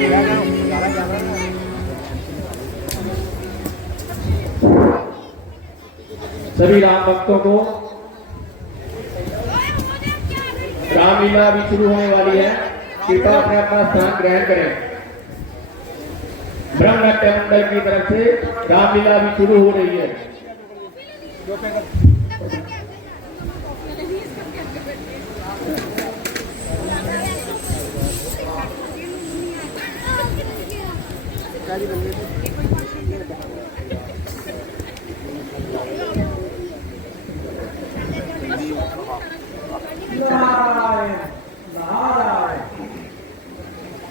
सभी राम भक्तों को रामलीला भी शुरू होने वाली है। कृपया अपने अपना स्थान ग्रहण करें। ब्रह्म नाट्य मंडल की तरफ से रामलीला भी शुरू हो रही है। नारायण नारायण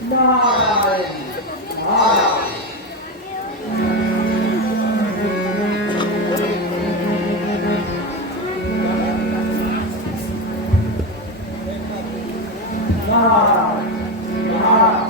नारायण नारायण नारायण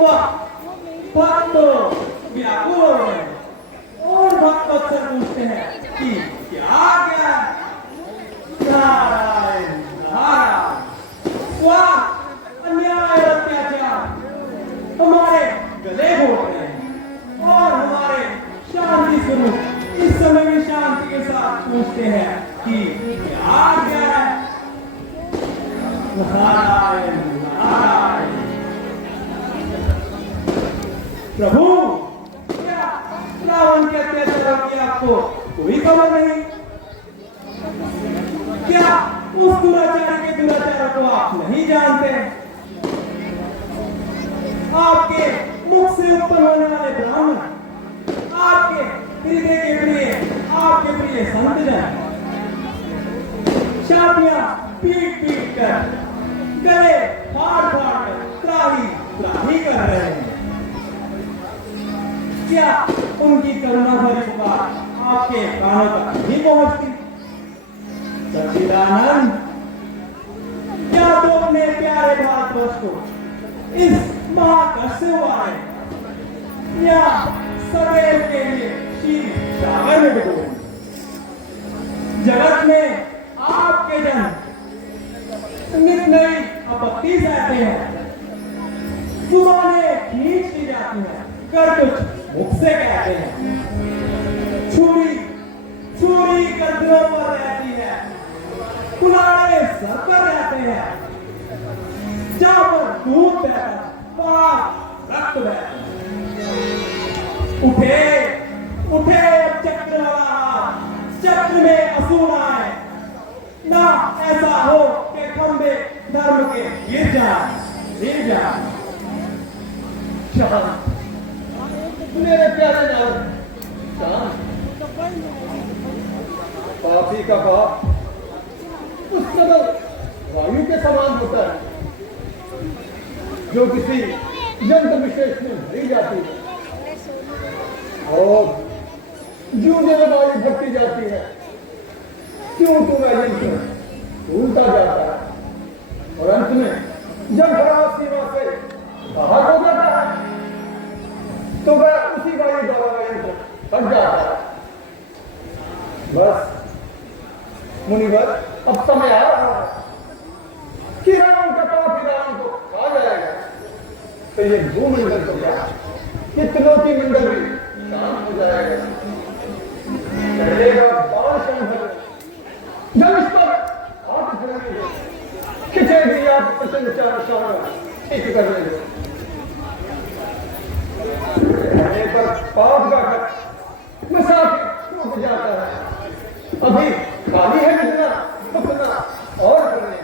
वह भक्त तो व्याकुल हो गए और भक्त अक्सर पूछते हैं कि क्या क्या नारायण नारायण वह अन्याय और अत्याचार हमारे गले घोट रहे हैं और हमारे शांति स्वरूप इस समय भी शांति के साथ पूछते हैं कि क्या क्या है नारायण नारायण प्रभु क्या रावण के अत्याचार की आपको कोई खबर नहीं क्या उस दुराचारी के दुराचारों को आप नहीं जानते आपके मुख से उत्पन्न होने वाले ब्राह्मण आपके हृदय के प्रिय आपके प्रिय संत जन छातियां पीट पीट कर गले फाड़ फाड़ कर त्राही त्राही कर रहे हैं क्या उनकी करुणा भरी पुकार आपके कानों तक नहीं पहुंचती सच्चिदानंद क्या तो अपने प्यारे भारतवर्ष को इस महाकष्ट से हुआ है या सदैव के लिए शीत सागर में डूबे जगत में आपके जन नित नई आपत्ति सहते हैं जुबानें खींच ली जाती हैं कर कुछ मुख से कहते हैं छुरी छुरी गर्दनों पर रहती है कुलाड़े सर पर रहते हैं जहां पर दूध बहता वहां रक्त बहता उठे उठे अब चक्र वाला हाथ चक्र में असूल आए ना ऐसा हो कि खंबे धर्म के गिर जाए शांत मेरे प्यारे नाथ शांत पापी का पाप उस समय वायु के समान होता है जो किसी यंत्र विशेष में भरी जाती है और जो में वायु भरती जाती है क्यों तुम्हें यंत्र भूलता जाता है और अंत में जब खराब सीमा से बाहर हो जाता है तो वह उसी वायु द्वारा यंत्र फट जाता है बस मुनिवर अब समय आ रहा है कि रावण का पाप रावण को खा जाएगा तो ये भूमंडल तो क्या ये त्रिलोकी मंडल भी शांत हो जाएगा चलेगा बाल संभल जब इस पर हाथ फिरेंगे खिंचेगी आप प्रचंड चार ठीक कर लेंगे पर पाप का कर मुसाफिर टूट जाता है अभी खाली है कितना उतना और करने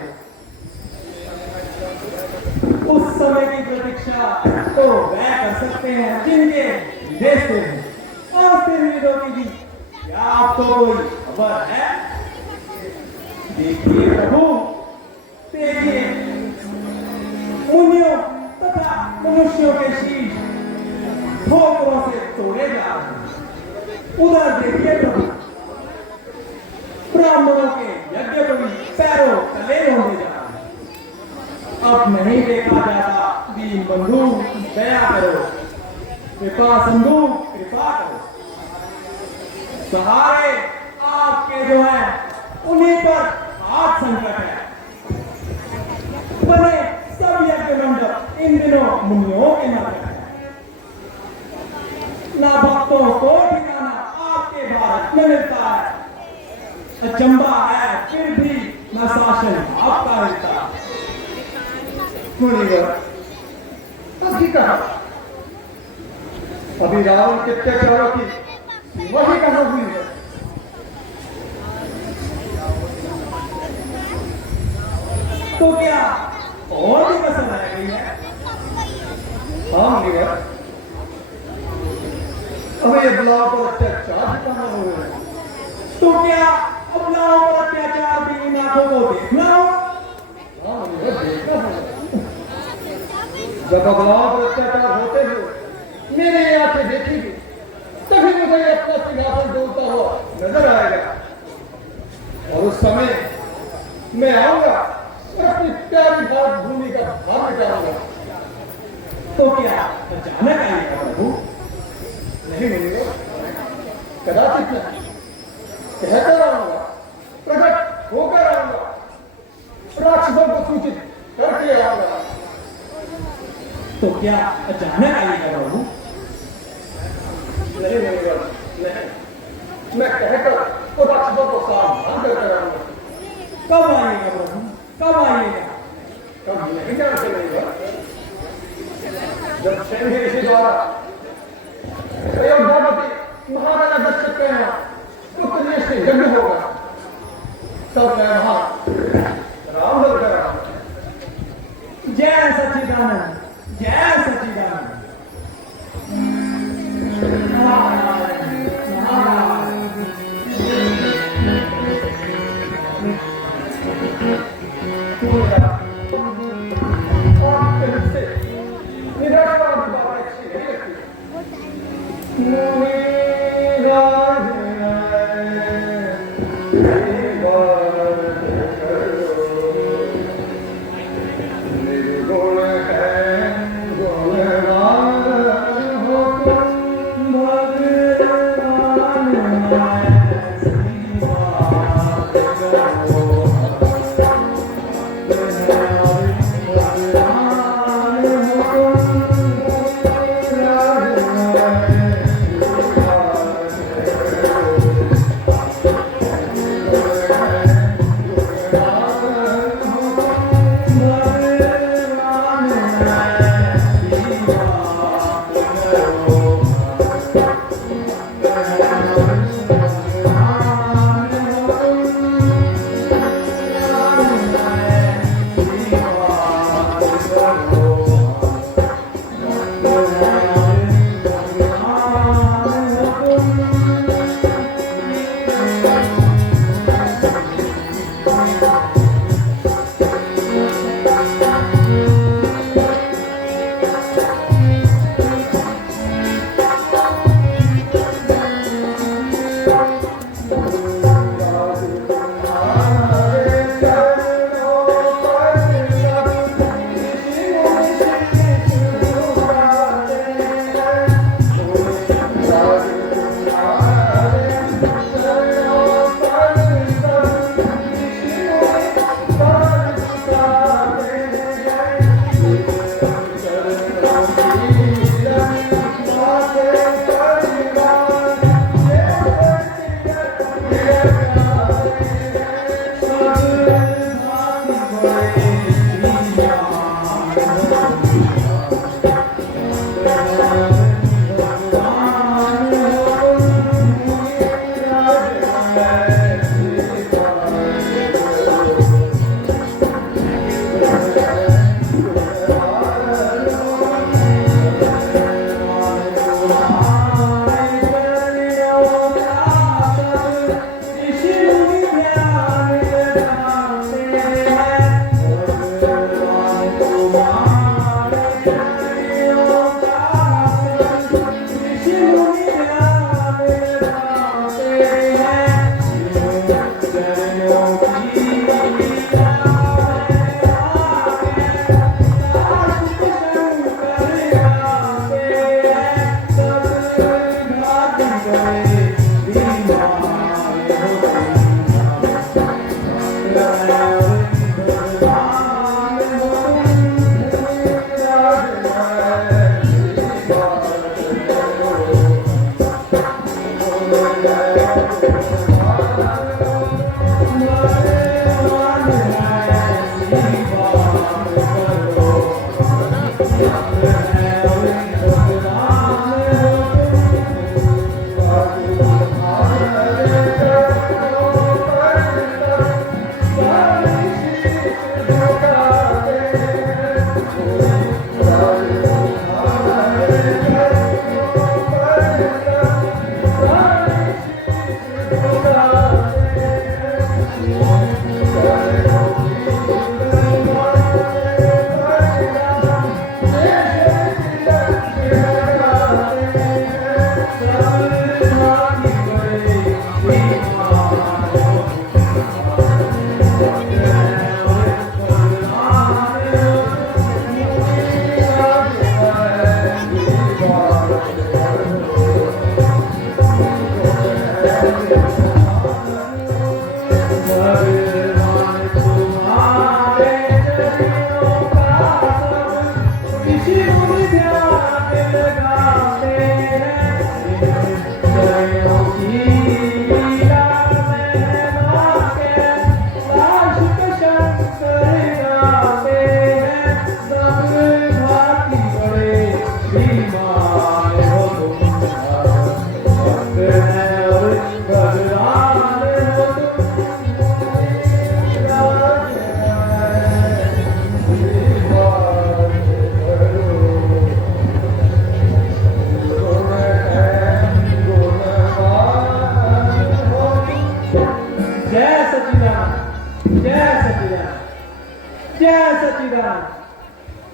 उस समय की प्रतीक्षा तो वह कर सकते हैं जिनके देश से रोकी थी क्या आपको कोई खबर है देखिए प्रभु देखिए मुनियों तथा मनुष्यों के शीश ठोकरों से तोड़े जा रहे हैं उधर देखिए प्रभु ब्राह्मणों के यज्ञ को भी पैरों तले होने जा रहे हैं अब नहीं देखा जाता दीन बंधु दया करो कृपा सिंधु कृपा करो सहारे आपके जो है उन्हीं पर आज संकट है बने सब यज्ञ मंडप इन दिनों मुनियों के मत है ना भक्तों को ठिकाना आपके भारत में मिलता है अचंबा है फिर भी न शासन आपका रहता मुनिवर अभी कहा अभी रावण के अत्याचारों की सीमा ही कहां हुई है तो क्या और भी कसर रह गई है हाँ मुनिवर अभी ये बुलाव पर अत्याचार कहां हो रहे हैं तो क्या अपनाओं पर अत्याचार भी इन आंखों को देखना हो हाँ मुनिवर देखना होगा जब अगलाव पर अत्याचार होते हुए मेरे आंखें देखेगी तभी मुझे अपना सिंहासन डूबता हुआ नजर आएगा और उस समय मैं आऊंगा और अपनी प्यारी भारत भूमि का भार मिटाऊंगा तो क्या अचानक आएगा प्रभु? नहीं मिलेगा, कदाचित नहीं, कहकर आऊंगा, प्रकट होकर आऊंगा, राक्षसों को सूचित करके आऊंगा। तो क्या अचानक आएगा प्रभु? नहीं मिलेगा, नहीं, मैं कहकर वो राक्षसों को सावधान करके आऊंगा। कब आएगा प्रभु? कब आएगा? कब नहीं जान चलेगा, जब सैन्य ऋषि द्वारा अयोध्यापति महाराजा दशरथ के यहाँ पुत्र से यज्ञ होगा, तब मैं वहां राम दल कर रहा हूं। जय सच्चिदानंद, जय सच्चिदानंद। नारायण, नारायण। तू मेरा आपके रूप से निराशवादी बात अच्छी नहीं लगती। मेरा निर्गुण है गुणवान हो तुम भगवान।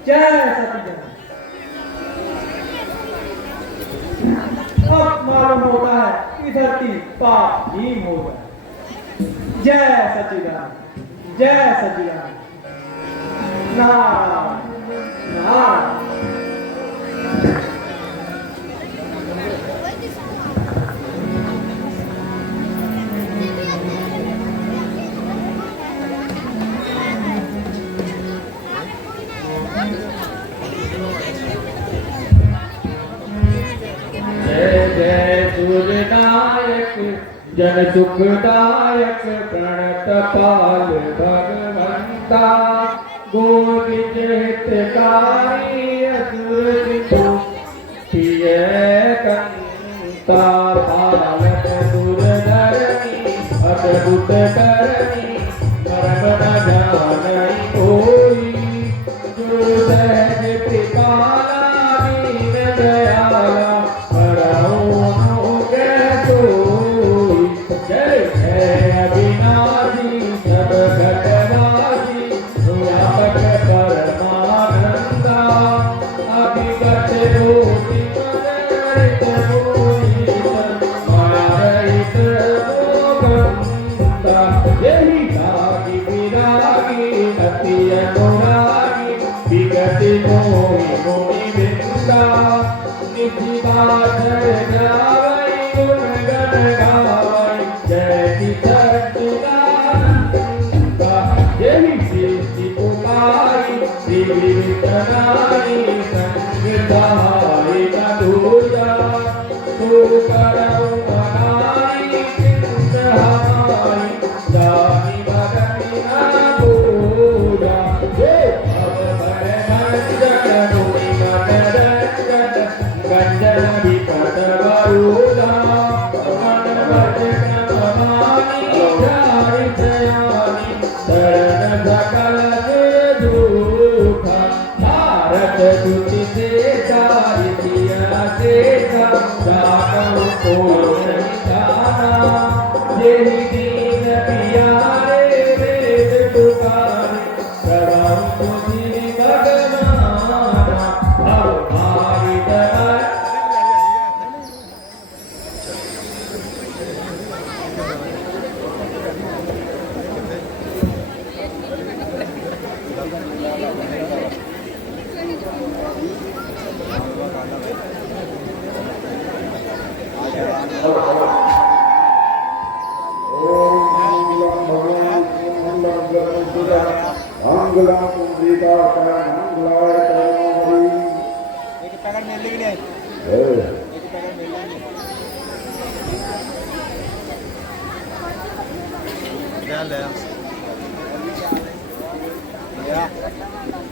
जय सचिदानंद। अब मालूम होता है कि धरती पाप ही होता है। जय सचिदानंद, जय सचिदानंद। नारायण नारायण। सूर्यनायक जन सुखदायक प्रणत पाल भगवंता गोविंद हितकारी असुर सिंधु प्रिय कंता पालन दुर्धरणी अद्भुत करणी मरम न जानई कोई जो सहज कृपाला दीन दयाला जय जय अविनाशी सब घटवासी व्यापक परमानंदा अभिगत रोति मनरित मोहित माया रहित मोगंता यही रागी विरागी अति अनुरागी विगति मोहि मोहि विंदा निधि बाधर जावई गुण गण गावई जय सच्चिदानंद यही सृष्टि पुकारी विविधनारी संगीतारी मधुरा सुकरौ मनारी चिंत हमारी जानी मगनी अबूरा अब भर मंजन मुनि मन रंजन गंजन विकट वरुदा मन वचन भवानी जारि जयानी शरण सकल दुखा भारत दुति से जारि दिया से जानो कोई नहीं जाना यही दीन पियारे वेद पुकारे करम तुझी भगवाना अब भारी दर एक पैकेट मिल गई एक पैकेट मिल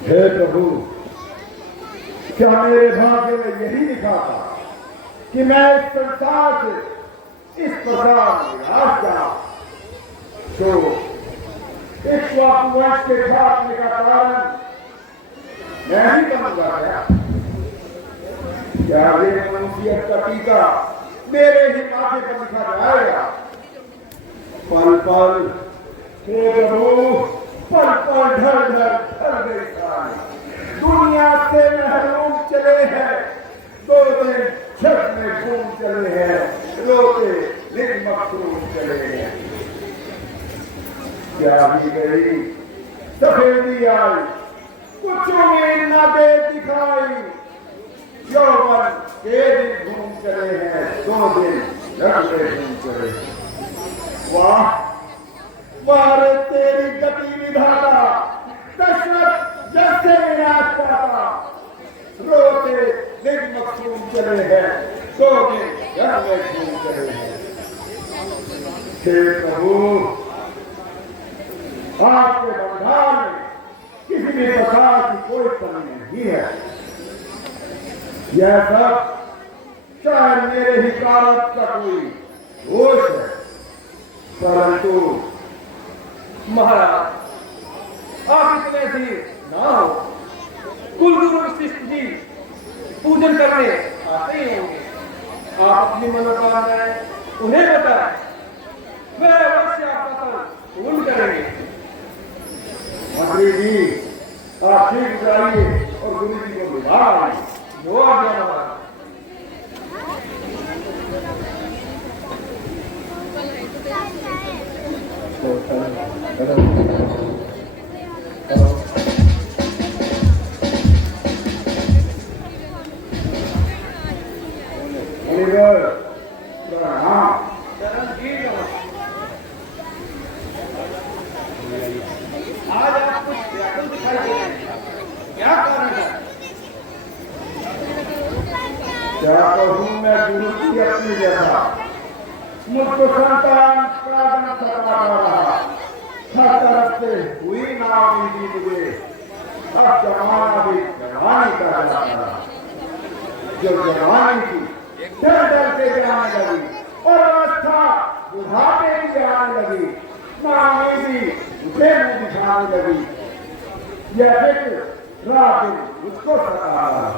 हे प्रभु, क्या मेरे भाग्य में यही लिखा था कि मैं इस संसार से इस प्रकार निराश जाऊं? तो इक्ष्वाकु वंश के खात्मे का कारण मैं ही बनूंगा क्या? क्या ये मनुष्य का टीका मेरे ही माथे पर लिखा जाएगा? पल पल हे प्रभु, पल पल ढल ढल ढल गई सारी दुनिया से महरूम चले हैं। 2 दिन छत में घूम चले हैं, रोते निर्मक्रूम चले हैं। क्या भी गई सफेदी आई, कुछ उम्मीद न दे दिखाई। यौवन के दिन घूम चले हैं, 2 दिन लंबे घूम चले। वाह वाह तेरी गति विधाता, दशरथ जैसे विनाश पाता। रोते निर्मक्रूम चले हैं, 2 दिन लंबे घूम चले हैं। हे प्रभु, आपके भंडार में किसी भी प्रकार की कोई कमी नहीं है। यह सब शायद मेरे ही प्रारब्ध का कोई दोष है, परंतु महाराज आप इतने धीर ना हो। कुलगुरु वशिष्ठ जी पूजन करने आते ही होंगे। आप अपनी मनोकामनाएं उन्हें बताएं, वे अवश्य आपका कल पूर्ण करेंगे। मंत्री जी, आप ठीक जाइए और गुरु जी को बुला जो आ गया बाबा। आज आप कुछ व्याकुल दिखाई दे रहे हैं, क्या कारण है? क्या कहूँ मैं गुरु की अपनी जैसा मुझको संतान प्राण सता रहा, हर तरफ से हुई नाउमीदी मुझे, अब जमाना भी जवानी का जाता, जो जवानी थी डर डर के जाने लगी और अवस्था बुढ़ापे की जाने लगी, नाउमीदी उसे मुँह दिखाने लगी, यह फिक्र रात दिन उसको सता रहा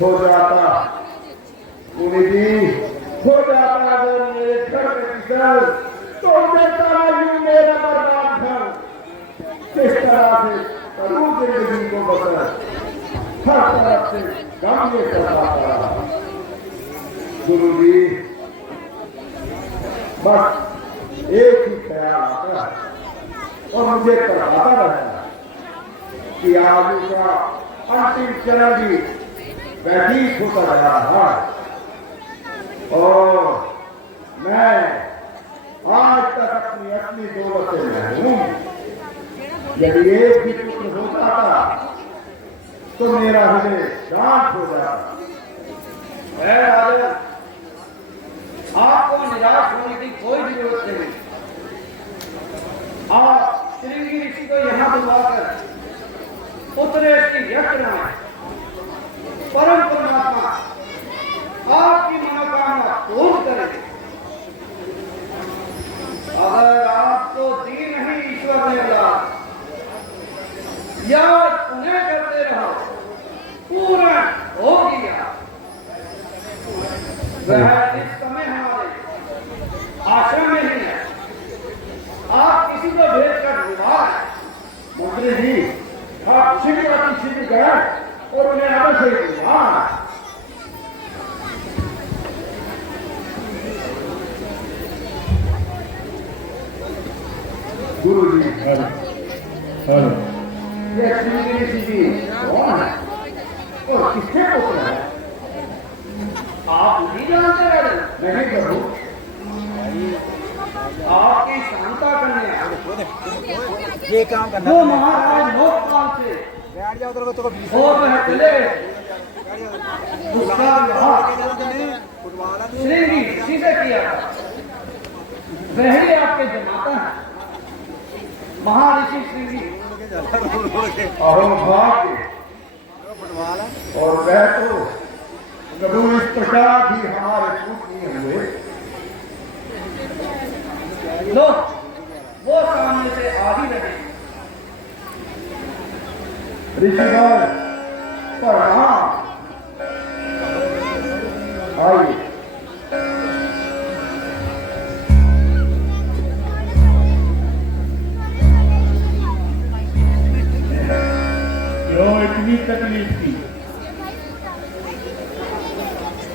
हो जाता मुनि जी, हो जाता अगर मेरे घर में किसान तो देता यूं मेरा बर्बाद घर, किस तरह से करूं जिंदगी को बसर, हर तरफ से गम ये सताता रहा। गुरु जी बस एक ही ख्याल आता है और मुझे करवाता रहता है कि आगे का अंतिम चरण भी व्यतीत होता जा रहा है और मैं आज तक अपनी अपनी दौलत से महरूम, यदि एक भी पुत्र होता था तो मेरा हृदय शांत हो जाता। है राजा, आपको निराश होने की कोई जरूरत नहीं। आप श्रृंगी ऋषि को यहाँ बुलवाकर उतरे की व्यक्त बनाए, परम परमात्मा आपकी मनोकामना पूर्ण करें। अगर आपको दी नहीं ईश्वर ने औलाद, याद उन्हें करते रहो, पूर्ण हो गया। वह इस समय हमारे आश्रम में ही है, आप किसी को भेजकर बुला। मंत्री जी आप शीघ्र गए और उन्हें अवश्य ही बुलाना। गुरु जी हेलो ये श्री ऋषि जी कौन है और किसके पुत्र है? आप नहीं जानते राजन, नहीं प्रभु, आपकी शांता कन्या ये काम करना वो महाराज लोकपाल से बैठ जाओ तो और वह चले उसका विवाह श्रृंगी ऋषि से किया था। वही आपके जमाता है महर्षि श्रृंगी। अहो भाग्य, और वह तो प्रभु इस प्रकार भी हमारे पूजनीय हुए। लो वो सामने से आ ही रहे। ऋषिगण प्रणाम, आइए। क्यों इतनी तकलीफ थी?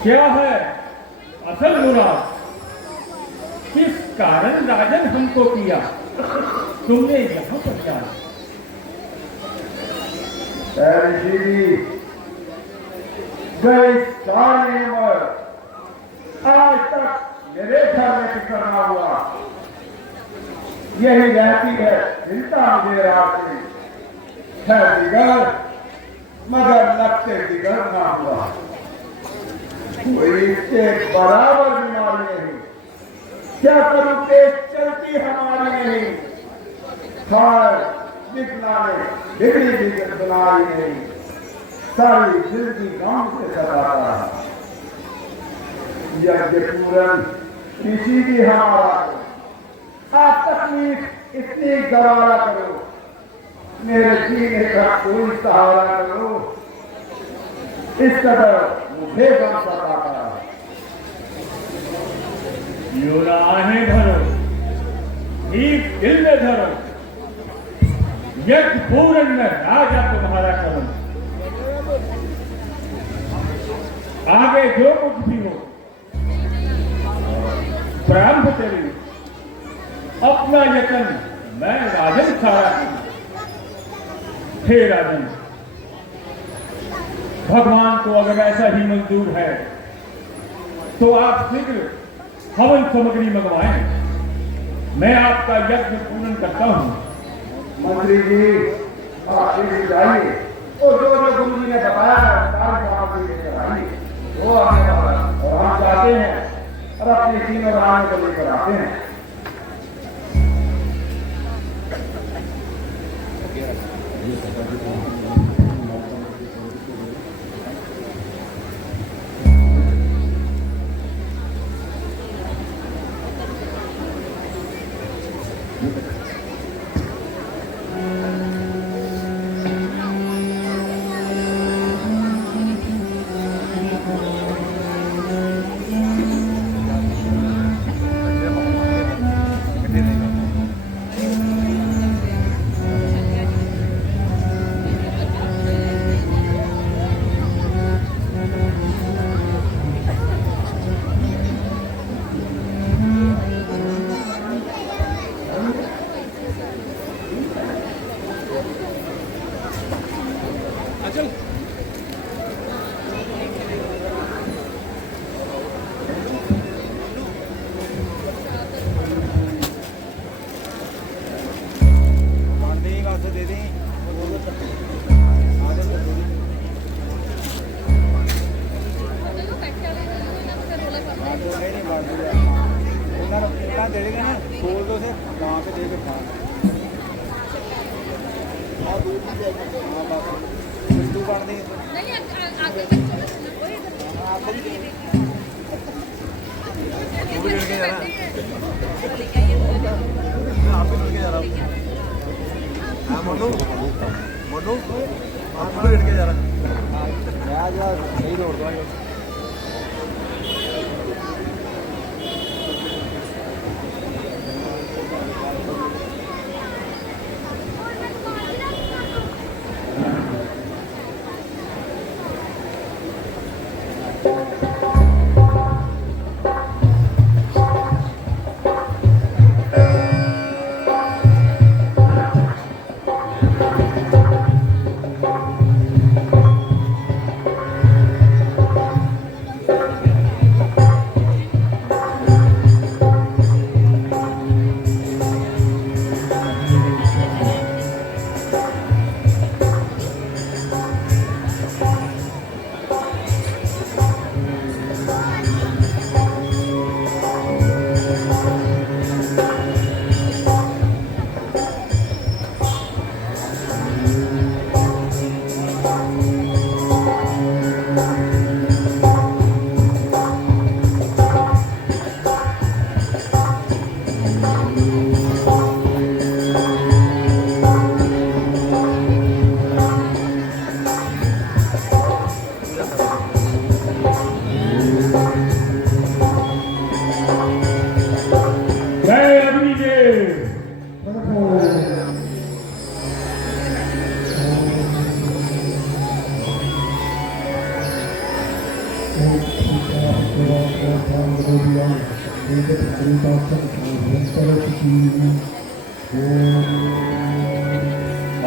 क्या है असल मुराद? किस कारण राजन हमको किया तुमने यहाँ पर क्या? ऋषि जी गए सारी उम्र आज तक मेरे घर में करना हुआ, यही रहती है चिंता मुझे रात में, है बिगड़ मगर लगते बिगड़ ना हुआ, कोई इसके बराबर बीमारी नहीं, क्या करूं पेट चलती हमारी नहीं, खार दिखलाने बिगड़ी बिगड़ बनाई नहीं, सारी जिंदगी गांव से सताता है। यज्ञ पूरन किसी भी हमारा आप तकलीफ इतनी गवारा करो, मेरे जीने का कोई सहारा करो, इस कदर मुझे गम सताता है। यूं आहें धरो, नींव दिल में धरो, यज्ञ पूरन में राजा तुम्हारा करूं। हे राजन, भगवान को अगर ऐसा ही मंजूर है तो आप शीघ्र हवन सामग्री मंगवाएं। मैं आपका यज्ञ पूर्ण करता हूं। मंत्री जी, आप शीघ्र जाइए और जो जो गुरु जी ने बताया है सारी सामग्री लेकर आइए। वो आने वाला और हम जाते हैं और अपने तीनों रानियों को लेकर आते हैं। दे देगा ना, खोल दो से वहाँ से दे के खा। हाँ दूध भी दे दो। हाँ बस मिट्टू काट देंगे। नहीं आगे वो भी लड़के जा रहा है। आप भी लड़के जा रहा हूँ। हाँ मोनू मोनू आप भी लड़के जा रहा है। यार सही दौड़ दो।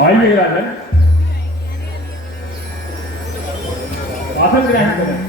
आइए राजन, आसन ग्रहण करें।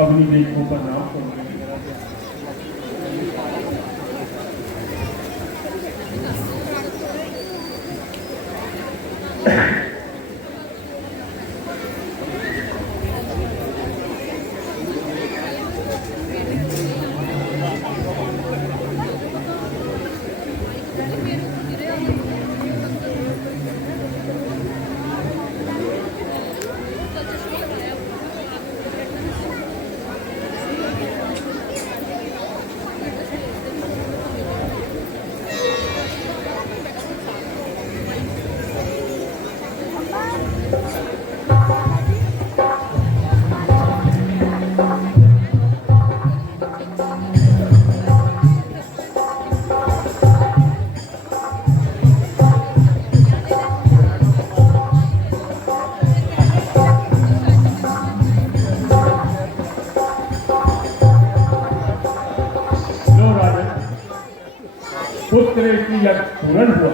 अग्निदेव को प्रणाम करो। पुत्र की यज्ञ पूर्ण हुआ।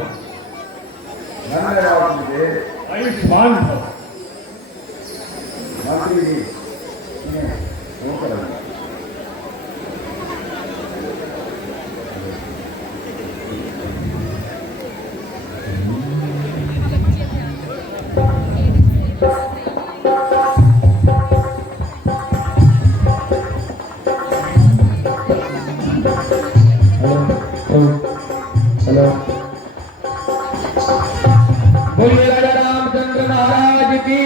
धन्यवाद मुझे आयुष्मान भव। मंत्री जी वो करेंगे। बोलिए राजा रामचंद्र महाराज की।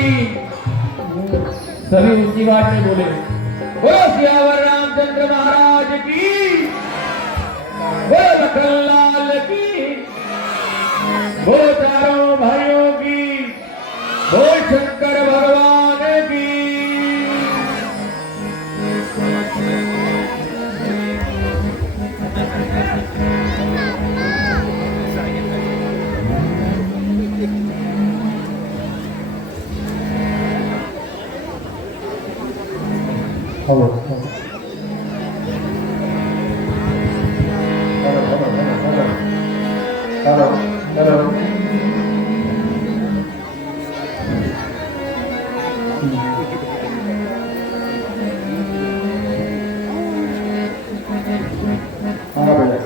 सभी ऊंची आवाज में बोले, बोलो सियावर रामचंद्र महाराज की, बोलो लखनलाल की, बोलो चारों भाइयों की, बोल शंकर भगवान की। हेलो हेलो हाँ भैया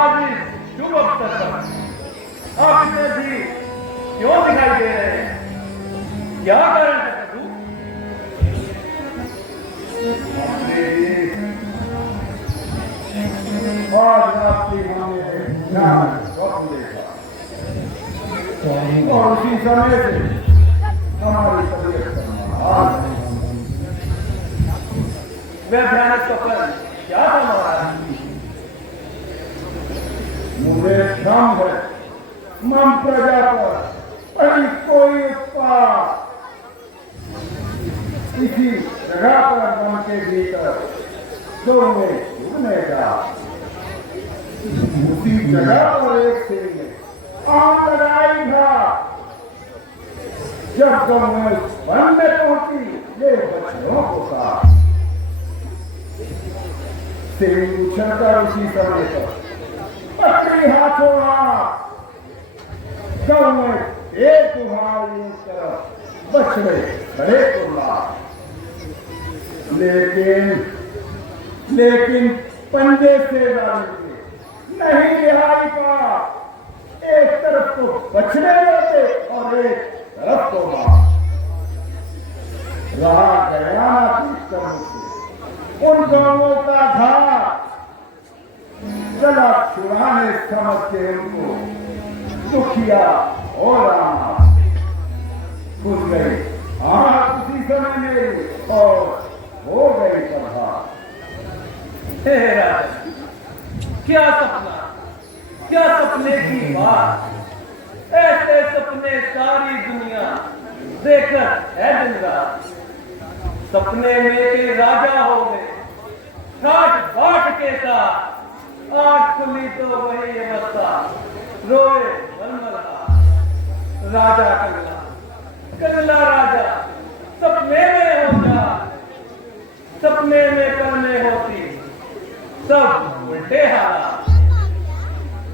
आज इस शुभ अवसर पर आप इतने भी क्यों दिखाई दे रहे हैं? क्या कारण है प्रभु? आज रात्रि हमने ध्यान स्वप्न देखा और उसी समय से हमारी तबीयत आज वह भयानक स्वप्न क्या था महाराज? मुझे भ्रम है मन प्रजा पर बड़ी कोई उत्पात इसी जगह पर मन के भीतर डूबने डूबनेगा। उसी जगह पर एक सिंह ने आग लगाई था। जब तुम उस वन में पहुंची ये बच्चों को कहा सिंह उछलकर उसी समय पर पकड़ी हाथों हाथ गांव में एक तुम्हारी तरफ बछड़े खड़े तुला। लेकिन पंजे से डालेंगे नहीं रिहाई पा। एक तरफ तो बछड़े रहते और एक तरफ तो मां रहा गया उन गांवों का था चला छुड़ाने समझ के उनको दुखिया और आना घुस गई आंख उसी समय में और हो गई प्रभात। हे राजा, क्या सपना, क्या सपने की बात। ऐसे सपने सारी दुनिया देखकर है दिन रात। सपने में के राजा हो गए ठाट बाट के साथ। आंख खुली तो वही अवस्था रोए मलमला। राजा कंगला कंगला राजा सपने में होता। सपने में कलमे होती सब उल्टे हालात।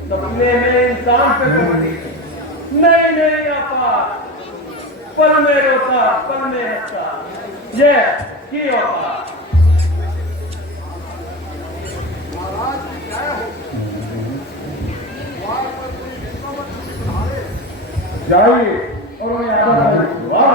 सपने में इंसान पे पड़ती नहीं आपा। पल में रोता पल में हंसता यह की होता। जाइए और उन्हें आदत दुआ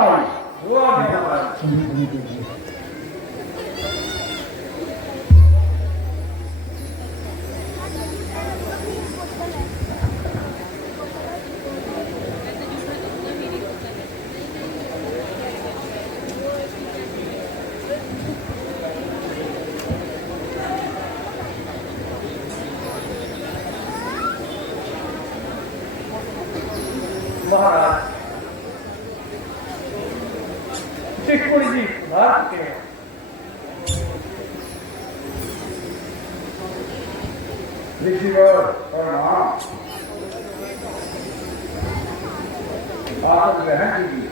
महाराज शिवपुरी जी भारत के ऋषिवर प्रणाम। आसन ग्रहण कीजिए।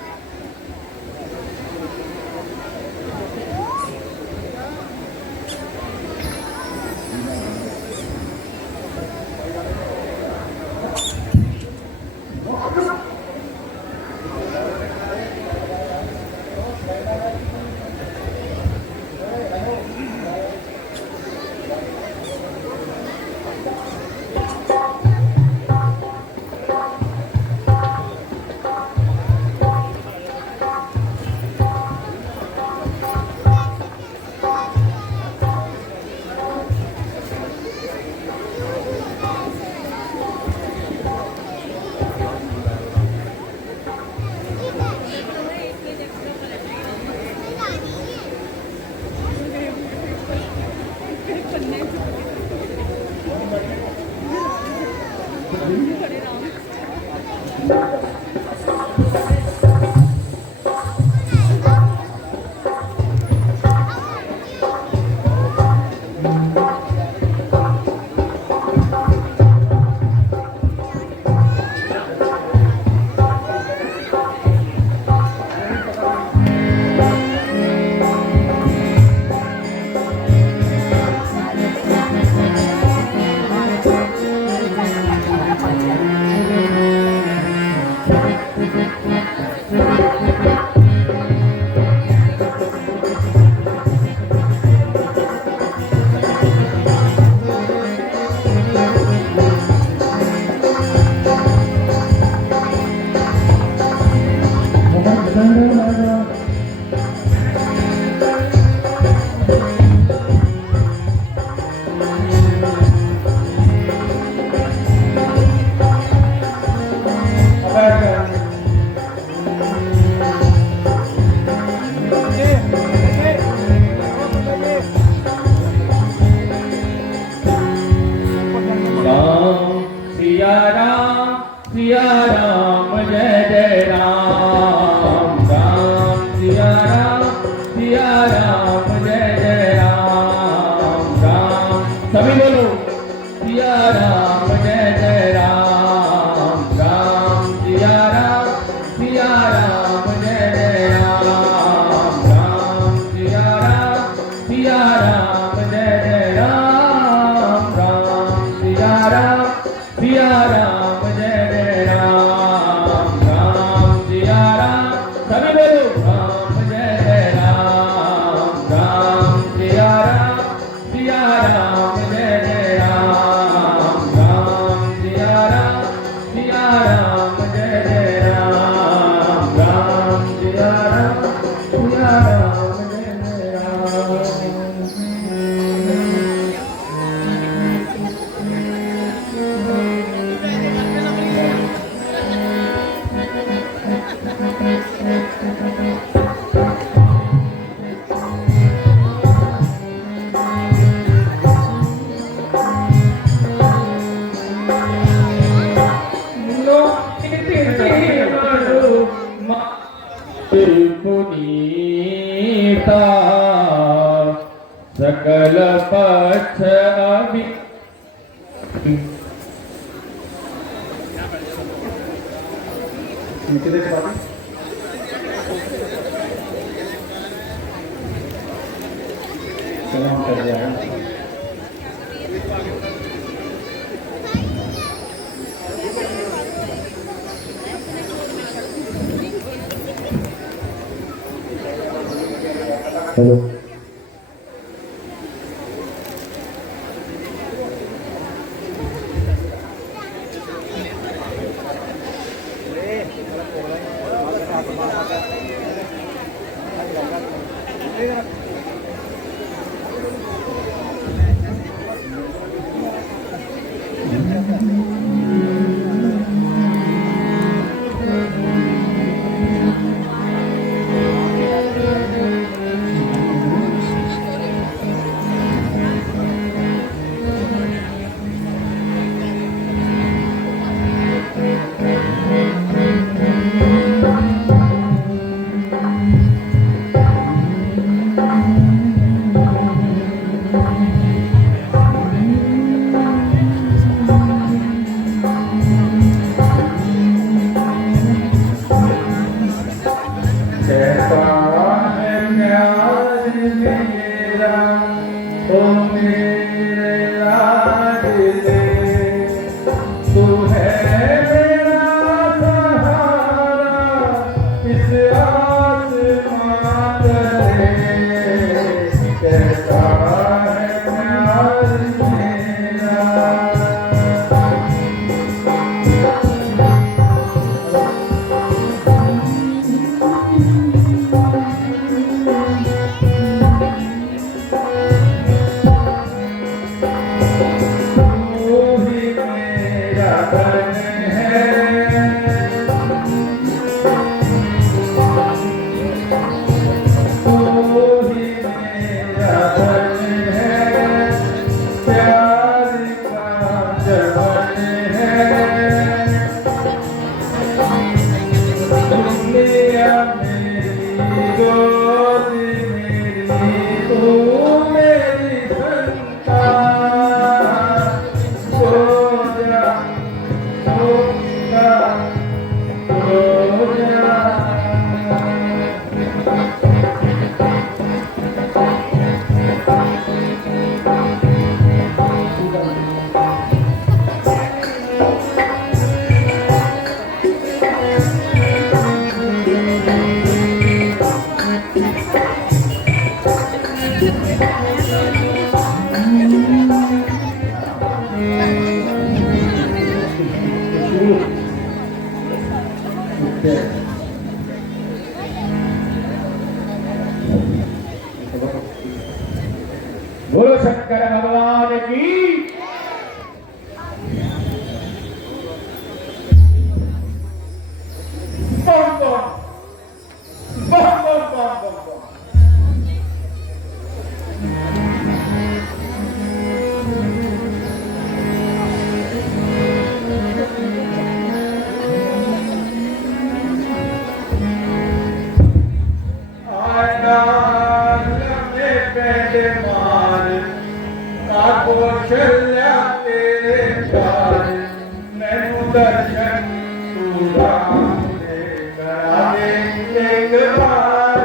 सिया राम जय जय राम राम सिया राम जय जय राम राम सभी बोलो सिया राम जय जय राम राम सिया राम जय जय राम राम सिया राम जय जय राम राम सिया राम जय जय राम राम सिया राम सभी बोलो राम जय जय राम राम सिया राम जय जय राम राम सिया राम जय जय राम राम सिया राम जय जय राम पुनीता सकल पक्ष अभि सलाम कर दिया है। हेलो बोलो शंकर भगवान की बम बम बम बम बम बम बम। दर्शन पूरा मुझे करा दे एक बार।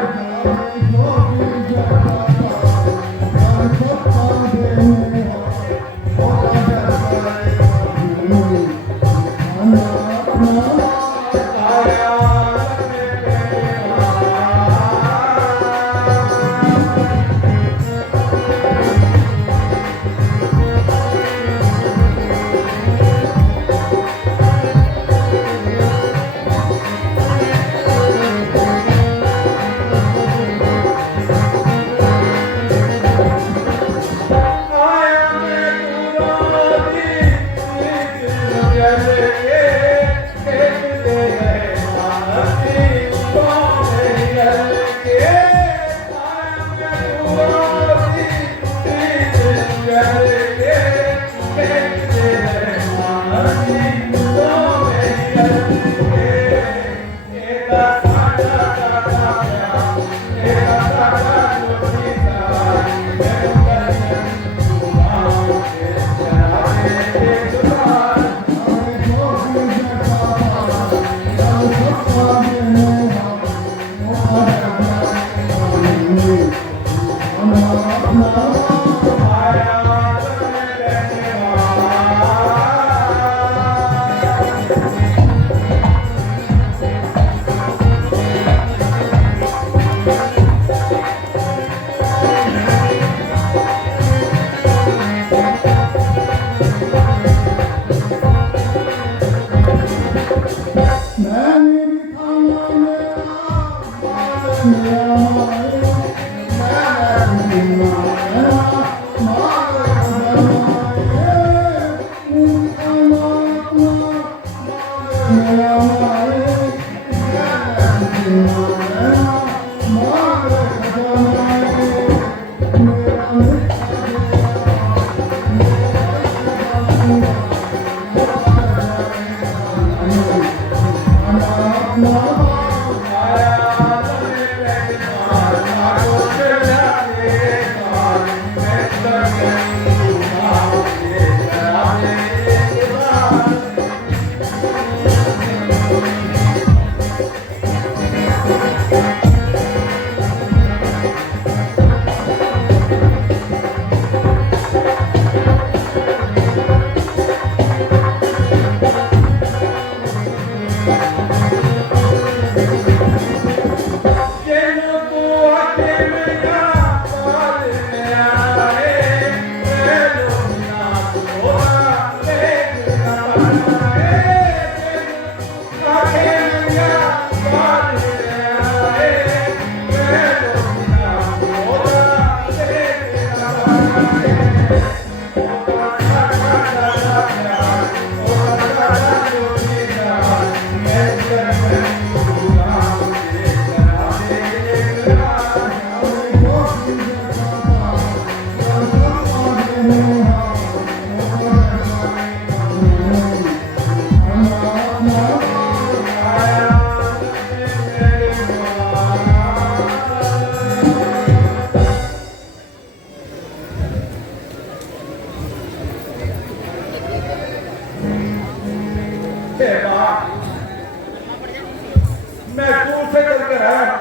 मैं दूर से चलकर आया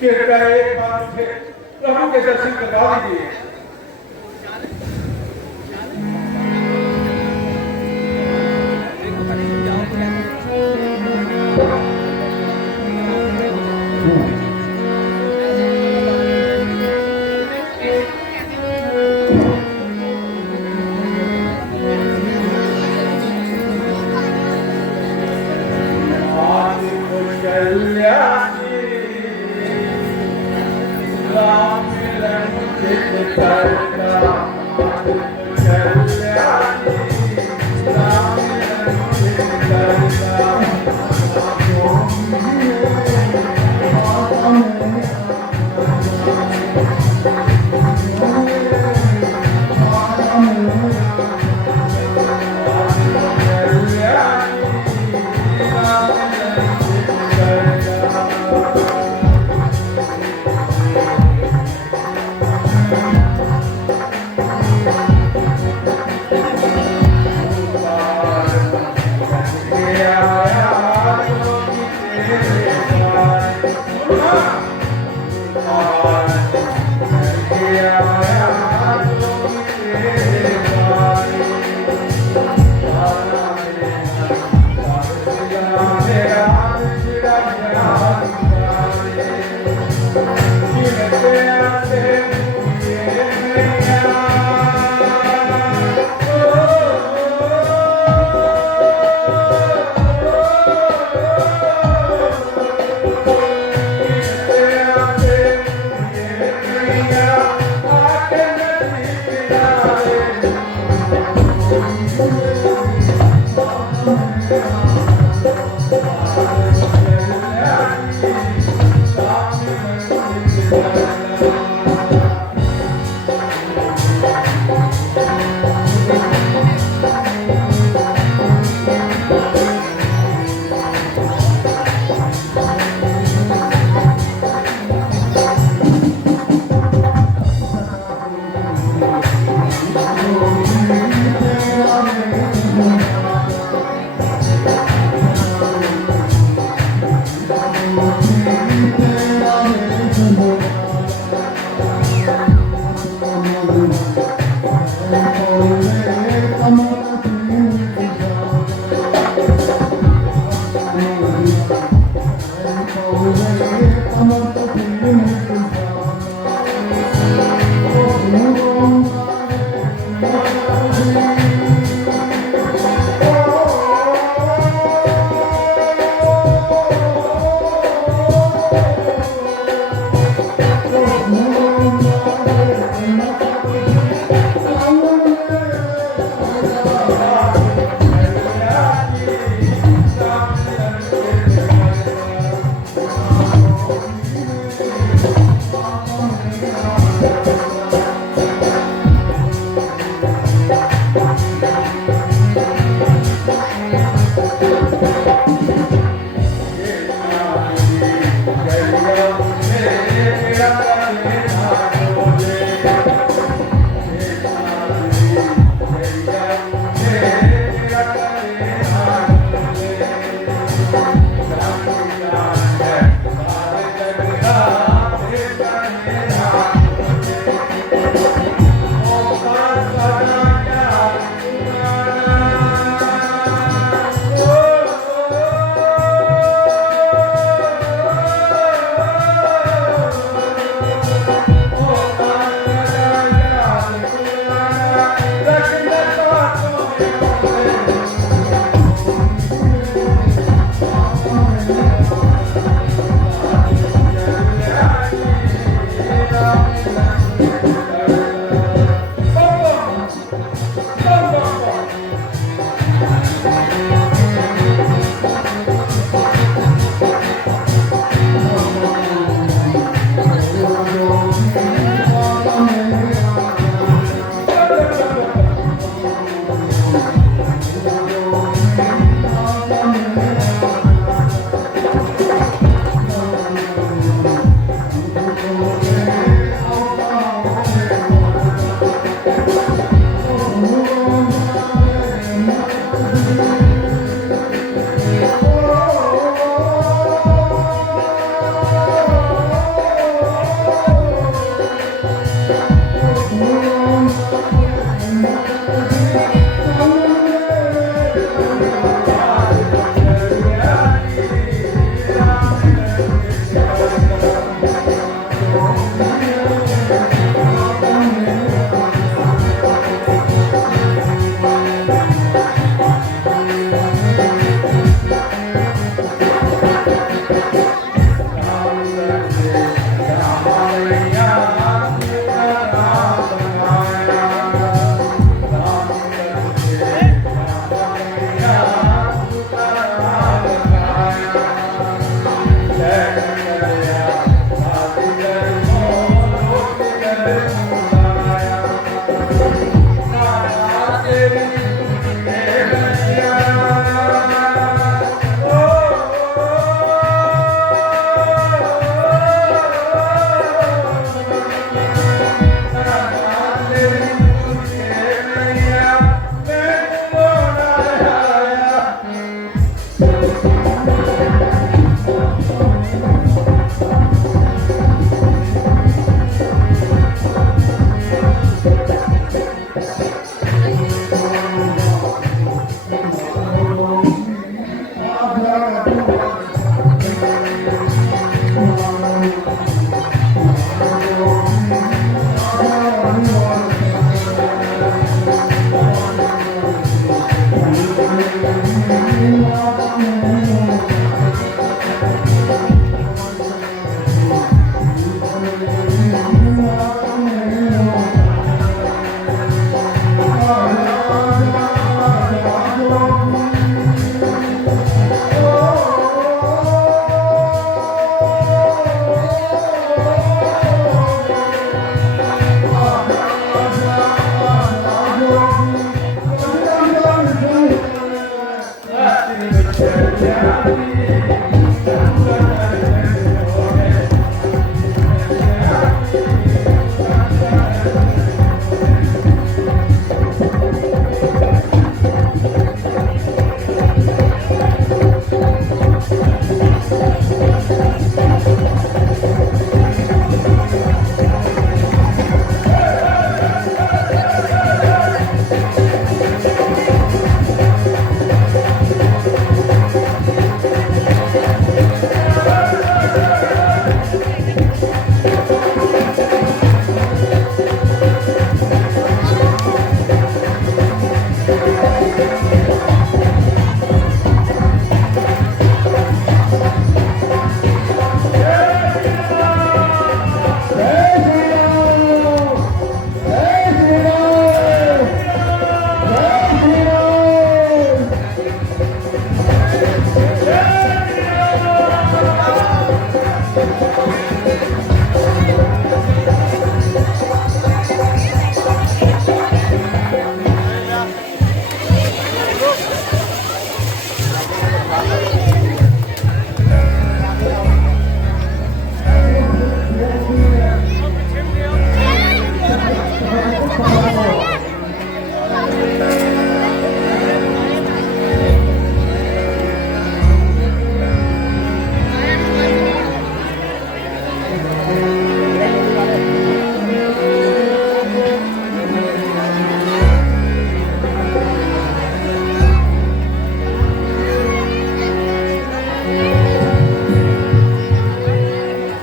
कि एक बार मुझे प्रभु के दर्शन करवा दीजिए।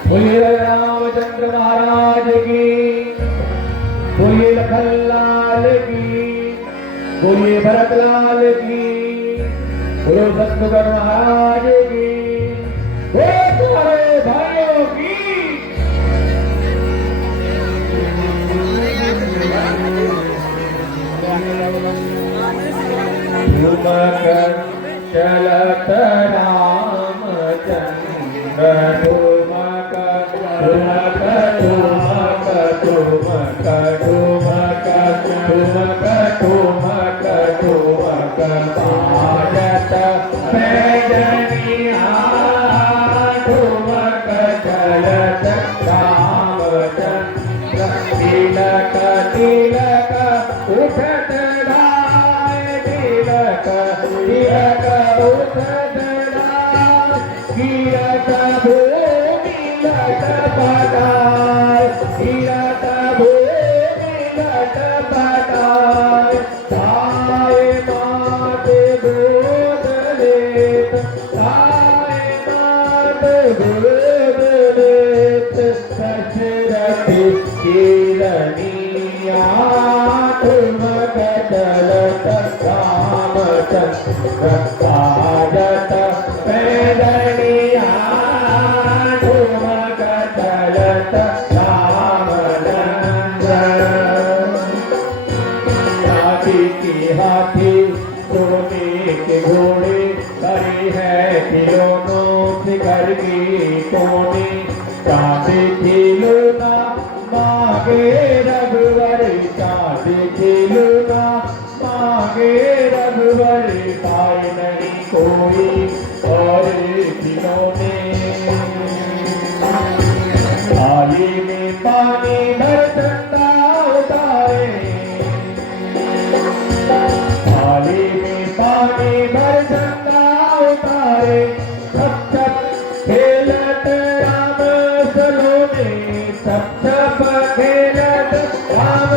बोलिए रामचंद्र महाराज की, बोलिए लखनलाल की, बोलिए भरतलाल की, बोलो सतगुरु महाराज की, बोलो तुम्हारे भाइयों की। तुमकर चलत रामचंद्र हाथी सोने के घोड़े करे है खिलौनों से घर की कोने चाँद खिलौना मांगे रघुवर चाँद खिलौना मांगे रघुवर पाए नहीं कोई और खिलौने थाली में पानी भर चंदा उतारे थाली में पानी भर चंदा उतारे सब सब खेलत राम सलोने सब सब खेलत राम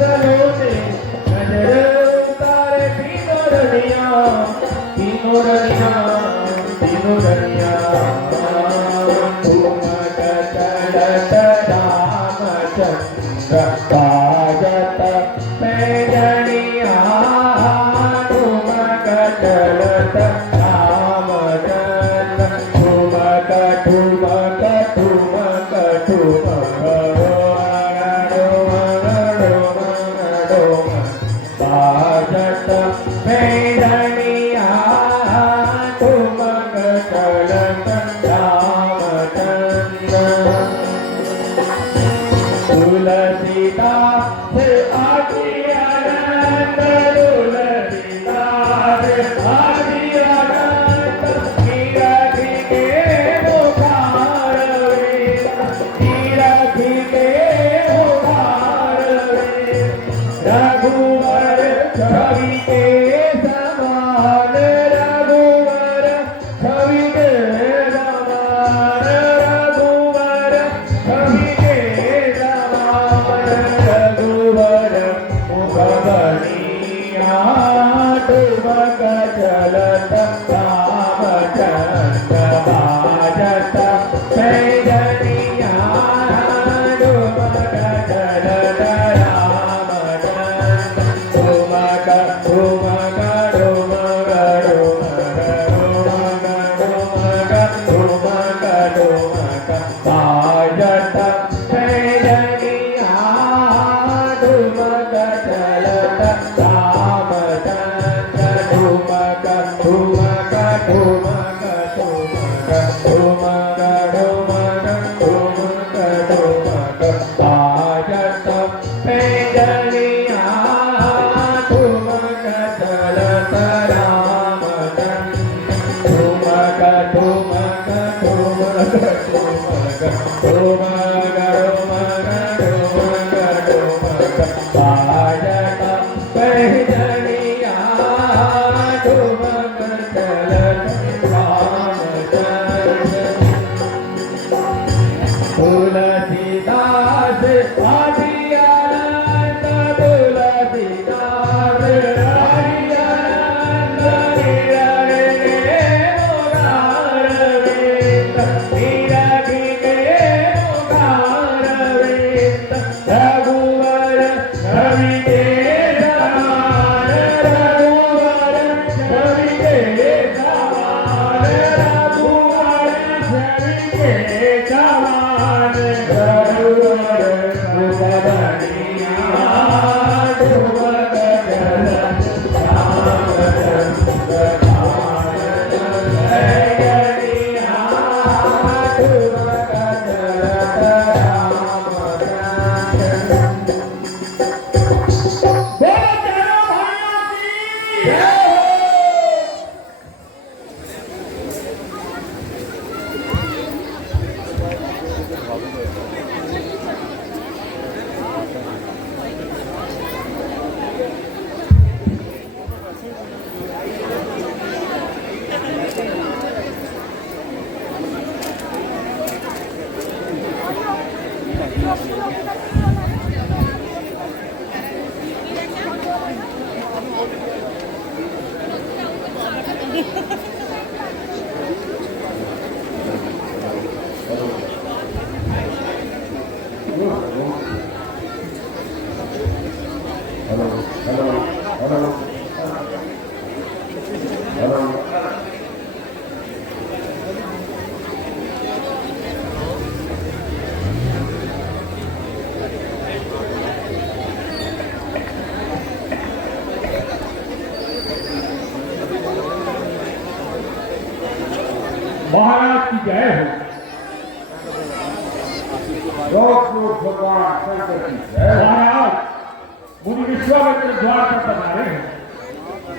सलोने नजर उतारे तीनों रनिया तीनों रनिया तीनों रनिया चलत रामचंद्र बाजत पैजनिया तुमक महाराज की जय हो। भगवान शंकर की जय। महाराज मुनि विश्वामित्र द्वार पर पधारे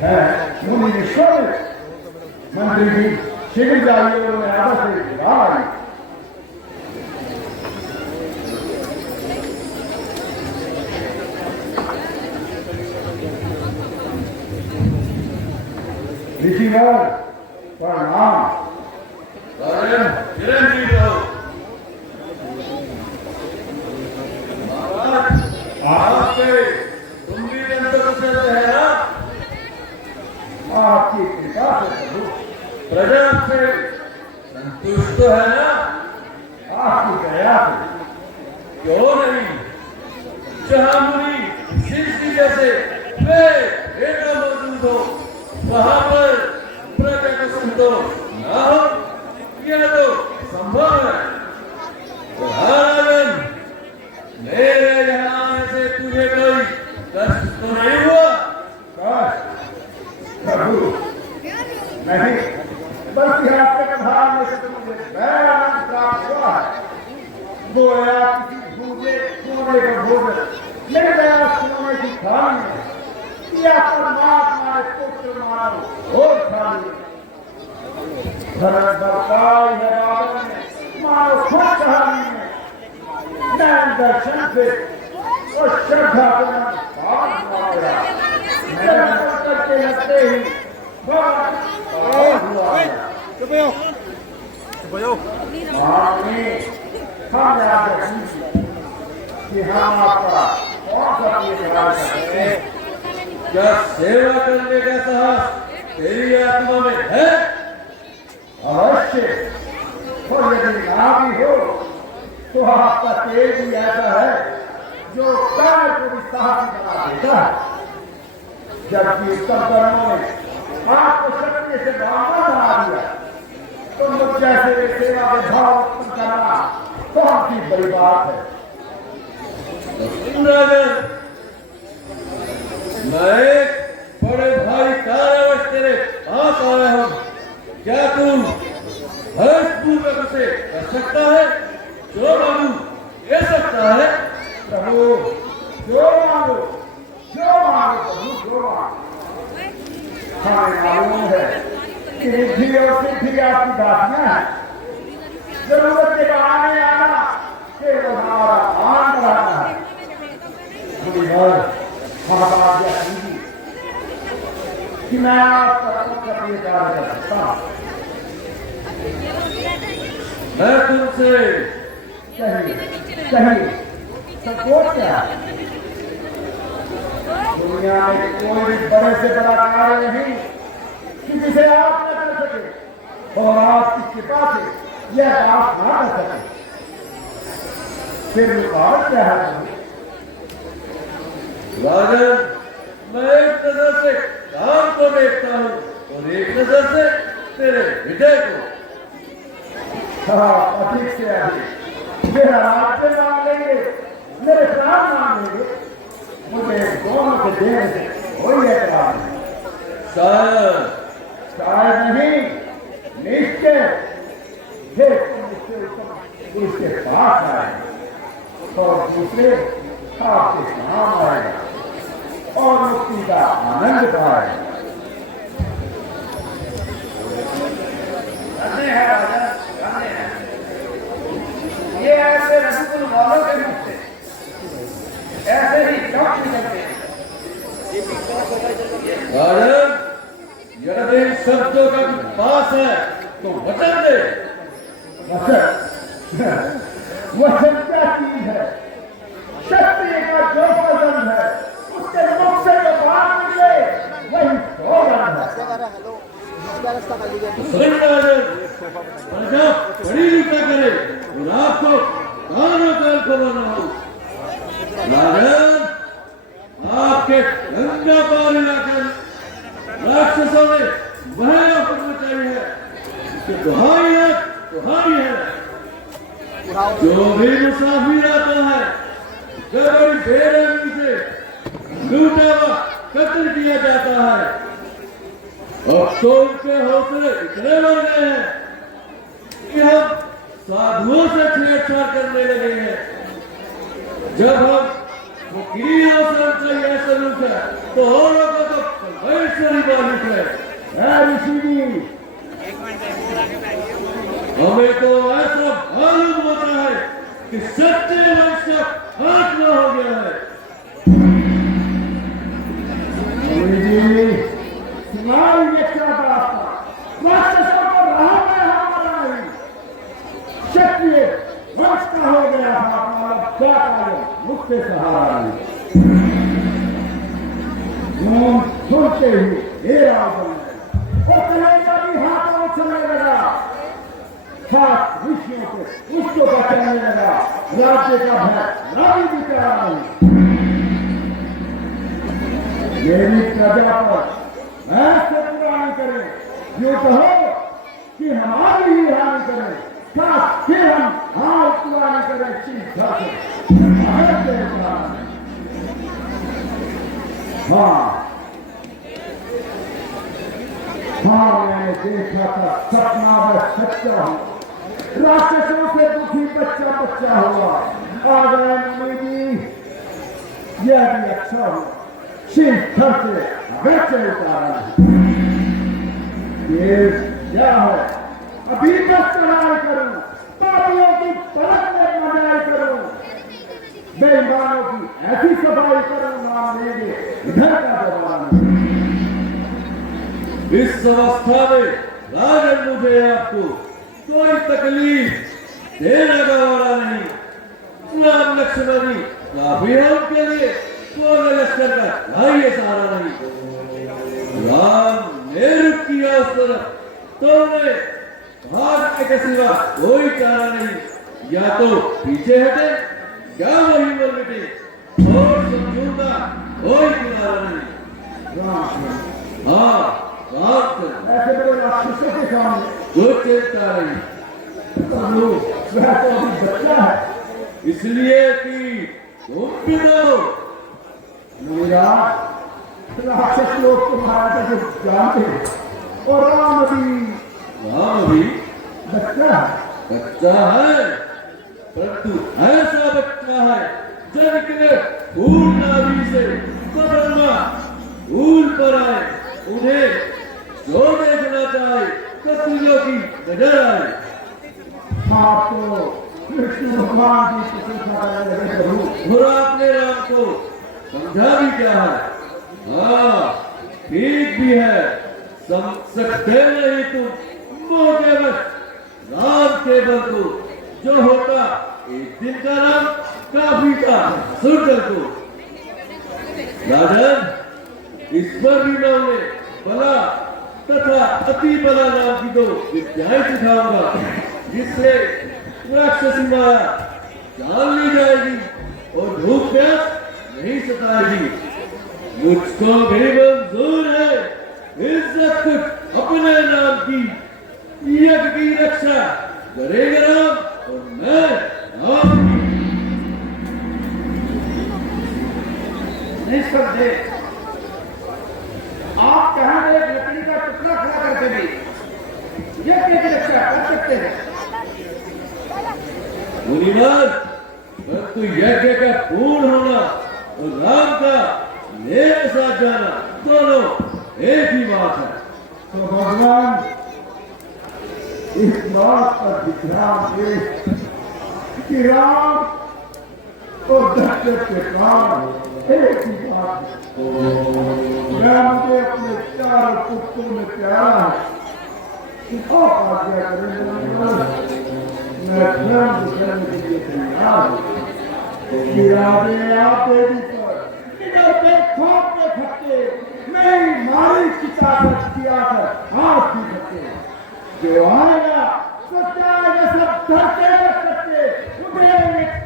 है मुनि विश्वामित्र मंत्री जी शीघ्र जाइए और आदर से विदाई। ऋषिवर प्रणाम। चिरंजीव रहो। आपके तुम भी जनता से है ना? आपकी कृपा से प्रभु प्रजा से संतुष्ट तो है ना? आपकी दया से। क्यों नहीं? जहां मुनि शिष्य जैसे वे बेटा मौजूद हो वहां पर प्रजा का संतोष न हो, यह तो संभव है। राजन, मेरे यहाँ आने से तुझे कोई कष्ट तो नहीं हुआ? प्रभु नहीं, बल्कि आपके प्रधान से तो मुझे बड़ा आनंद प्राप्त हुआ है। गोया किसी भूखे सोने का भोजन मिल गया, सोने की खान में या परमात्मा ने पुत्र मानो और खाली धर्म बरताई है बाबा ने मानो खुद कहानी में नैन दर्शन से और श्रद्धा को भाग मारा मेरा करके लगते ही हम कि हम आपका कौन सा प्यार करते हैं क्या सेवा करने का साहस तेरी आत्मा में है? अवश्य और यदि ना भी हो तो आपका तेज भी ऐसा है जो काल को भी साहसी बना देता है जबकि उत्तर कर्मों में आपको शक्ति से भावना बना दिया तो मुझ जैसे सेवा के भाव उत्पन्न करना कौन सी बड़ी बात है। राजन, मैं एक बड़े भाई कारणवश तेरे पास आया हूं। क्या तू हर्षपूर्वक उसे कर सकता है? जो मांगू दे सकता है? प्रभु जो मांगो प्रभु जो मांगो। हमें मालूम है कि रिद्धि और सिद्धि आपकी दासियां हैं। जरूरत के बहाने आना केवल हमारा मान बढ़ाना है। आज्ञा कीजिए कि मैं आपका कार्य कर सकता हूँ। मैं तुमसे चाहिए संकोच क्या है? दुनिया में कोई बड़े से बड़ा कार्य नहीं कि जिसे आप न कर सके और आपकी कृपा से यह आप ना कर सके। फिर रुकावट क्या है? राजन, मैं एक नजर से काम को देखता हूँ और एक नजर से तेरे विजय को। हाँ, अधिक से अधिक मेरा राज्य मांग लेंगे, मेरे प्राण मांग लेंगे, मुझे दोनों के देने से कोई एतराज नहीं। शायद नहीं, निश्चय उसके पास आए और दूसरे आपके काम आएगा और मुक्ति का आनंद पाएगा। ये ऐसे रसूल वालों के मुख से ऐसे ही क्यों निकलते हैं? राजन, यदि इन शब्दों का पास है तो वचन दे। वचन क्या चीज है? शक्ति का जो पसंद है उसके मुख से जो बात निकले वही सौगंध है। सुन राजन, प्रजा बड़ी लिखा करे और आपको कानों कान खबरना हो। राजन, आपके गंगा पार इलाके राक्षसों ने वह हुक्म चाहिए है कि तुम्हारी है जो भी मुसाफिर आता है बड़ी बेरहमी से लूटा व कत्ल किया जाता है। अब तो उनके हौसले इतने बढ़ गए हैं कि हम साधुओं से छेड़छाड़ करने लगे हैं। जब हम फकीरों से उनका यह सलूक है तो औरों को तो परमेश्वरी मालिक है। ऋषि जी, हमें तो ऐसा मालूम होता है कि सच्चे वंश का खात्मा हो गया है। ये क्या बात है? राक्षसों को राह में हमारा नहीं, क्षत्रिय वंश का हो गया था। क्या कार्य मुख से सहारा नहीं। सुनते ही हेरा बन गए और कलेजा भी हाथों चलने लगा। सात ऋषियों को उसको बचाने लगा। राज्य का भय रानी बिचारा नहीं। मेरी प्रजा पर ऐसे पुरानी करें, यूं कहो कि हमारी ही हानि करें, फिर हम हाल पुरानी करें सीधा से। हाँ, मैंने देखा था सपना व सच्चा हूँ। राक्षसों से दुखी बच्चा हुआ। आ गए मम्मी जी, यह भी अच्छा हुआ। शीघ्र से घर से उतारा ये क्या है? अभी तक चढ़ाई करूं, पापियों की पलक में मनाई करूं, बेईमानों की ऐसी सफाई करूं, नाम लेंगे इधर का जमाना। इस अवस्था में राजन मुझे आपको कोई तकलीफ देने का वाला नहीं। राम लक्ष्मणी काफी है उनके लिए, कोई लश्कर का भाई सहारा नहीं। राम ने रुख किया उस तरफ तो उन्हें भागने के सिवा कोई चारा नहीं। या तो पीछे हटे या वही मर मिटे, और समझूंगा कोई किनारा नहीं। हाँ ऐसे बड़े राक्षसों के सामने कुछ चिंता नहीं, वह तो अभी बच्चा है, इसलिए कि तुम भी रहो। मेरा राक्षस लोग तुम्हारा कैसे जानते हैं, और राम भी बच्चा है। बच्चा है, परंतु ऐसा बच्चा है जिनके फूल नाभि से ब्रह्मा फूल पर आए, उन्हें जो देखना चाहे कत्लियों की नजर आए। आप तो कृष्ण भगवान की प्रशंसा कर रहे प्रभु, और आपने राम को समझा भी क्या है? हाँ ठीक भी है, समझ सकते नहीं तुम मोटे बस राम के बल को, जो होता एक दिन का राम काफी था सुरजल को। राजन इस पर भी मैं उन्हें बला तथा अति बला नाम की दो विद्याएं सिखाऊंगा, जिससे राक्षसी माया जान ली जाएगी और भूख प्यास नहीं सताएगी। मुझको भी मंजूर है इज्जत कुछ अपने नाम की, यज्ञ की रक्षा करेगा राम और मैं राम की। निस्संदेह आप कहां एक लकड़ी का टुकड़ा खड़ा करके भी यज्ञ की रक्षा कर सकते हैं। मुनिवर, परंतु यज्ञ का पूर्ण होना और राम का मेरे साथ जाना दोनों एक ही बात है। तो भगवान इस बात पर ध्यान दे कि राम और दशरथ के काम एक ही बात है। मैं मुझे अपने चारों पुत्रों में प्यारा है, आप आज्ञा करेंगे मैं धर्म करने के लिए तैयार हूँ। गिरावे आप देवी पर इधर पे खोप में खट्टे, मैं मारी की ताकत किया कर हाथ भी खट्टे, जो आएगा सच्चा आएगा सब धरते सकते मुझे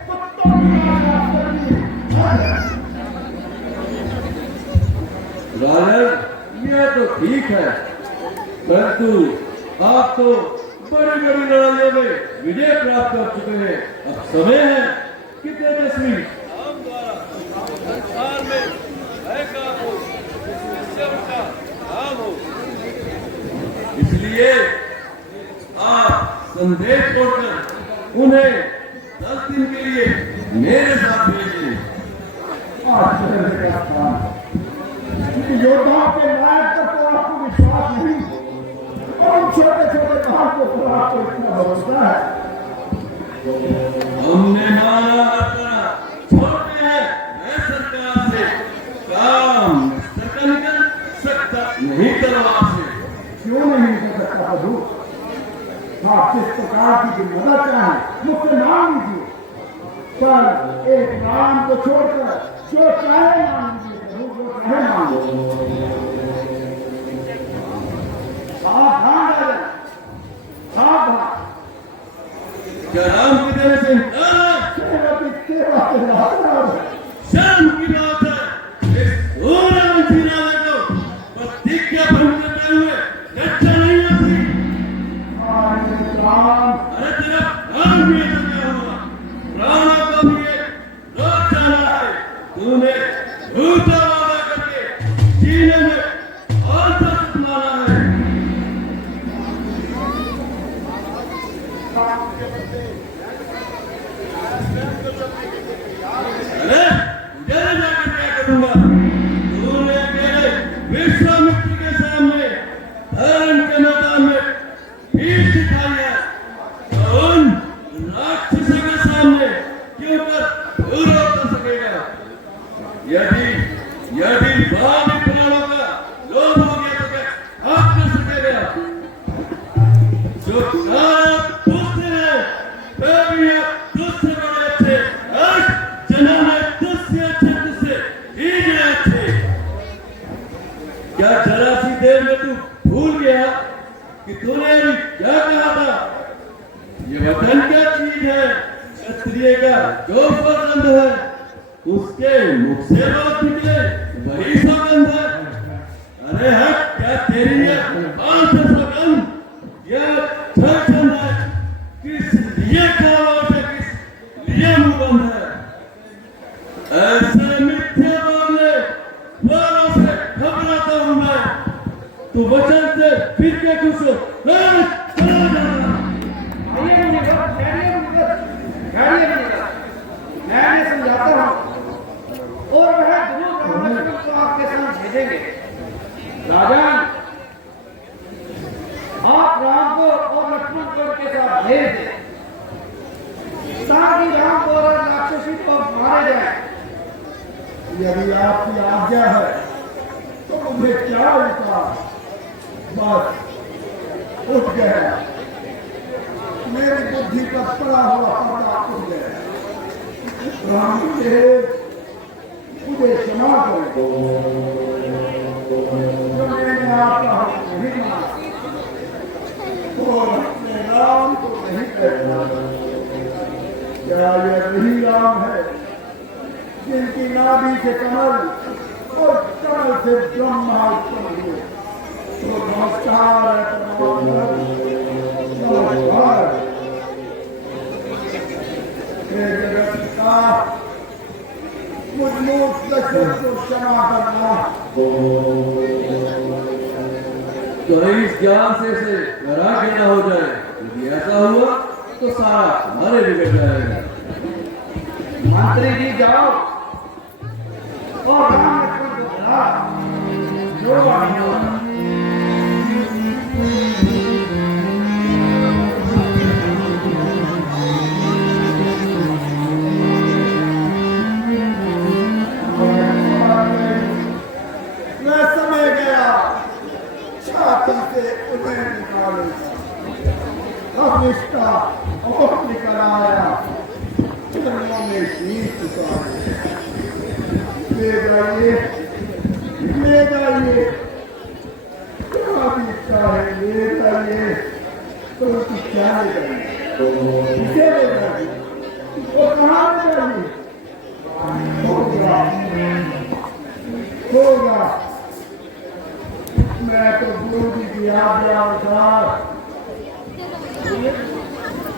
कुत्तों की आवाज़ करनी। राजन यह तो ठीक है, परंतु आप तो बड़ी बड़ी लड़ाइयों में विजय प्राप्त कर चुके हैं। अब समय है कि तेजस्वी राम द्वारा संसार में भय का हो, इससे उनका नाम हो। इसलिए आप संदेश छोड़कर उन्हें 10 दिन के लिए मेरे साथ भेजिए। योद्धाओं के नायक पर तो आपको विश्वास नहीं, और छोटे छोटे कहां को आपको इतना भरोसा है। हमने माना छोटे हैं, मैं सरकार से काम निकल सकता नहीं, तलवार से क्यों नहीं कर सकता प्रभु? आप जिस प्रकार की भी मदद चाहें मुझसे मांग लीजिए, पर एक नाम को छोड़कर जो चाहे मांग लीजिए प्रभु, जो चाहे मांग लीजिए। सावधान रहें, सावधान। क्या राम की तरह से सेवा की सेवा से लाचार है। शर्म की बात है, इस सूर्यवंशी राजा को प्रतिज्ञा भंग करते हुए रक्षा नहीं होती। राम अरे तेरा राम भी ऐसा क्या हुआ? रावण को भी ये रोक डाला है, तूने झूठा वादा करके जीने में और सख्त माना है। जो आप दूसरे हैं, मैं भी आप दूसरे बड़े थे, आज जन्म में दूसरे अच्छे दूसरे ही गए थे। क्या जरा सी देर में तू भूल गया कि तूने अभी क्या कहा था? ये वतन क्या चीज है? क्षत्रिय का जो पसंद है उसके मुख से बात निकले वही सौगंध है। अरे हट, क्या तेरी ये बात है सौगंध? यह छंद है, किस लिए खावट है, किस लिए मुंह बंद है? ऐसे मिथ्या बोलने वालों से घबराता हूं मैं। तू वचन से फिर के खुश हो, चला जाना। मैं समझाता हूँ और वह जरूर को आपके साथ भेजेंगे। राजन, आप राम को और लक्ष्मण को उनके साथ भेज दें ताकि राम को और राक्षसी को मारे जाए। यदि आपकी आज्ञा है तो मुझे क्या होता? बस उठ गया, मेरी बुद्धि का पड़ा हुआ पर्दा उठ गया। राम देव मुझे क्षमा करें, जो मैंने आपका हक नहीं माना और अपने राम को नहीं कहना। क्या यह वही राम है जिनकी नाभि से कमल और कमल से ब्रह्मा उत्पन्न हुए? तो नमस्कार है, नमस्कार। जगत पिता, मुझ मूर्ख दशरथ को क्षमा करना। तो इस ज्ञान से वैराग्य न हो जाए। यदि ऐसा हुआ तो सारा हमारे बिगड़ जाएगा। मंत्री जी जाओ और राम लक्ष्मण को बुला, जो बात होगा। समय गया छाती से उन्हें निकाले, अब निष्ठा और निकल आया, चरणों में शीश झुकाए। ले जाइए, ले जाइए, क्या भी चाहे ले जाइए, तो क्या ले जाइए? किसे ले जाइए? वो कहाँ ले जाइए? होगा, होगा। मैं तो गुरु जी की आज्ञा अनुसार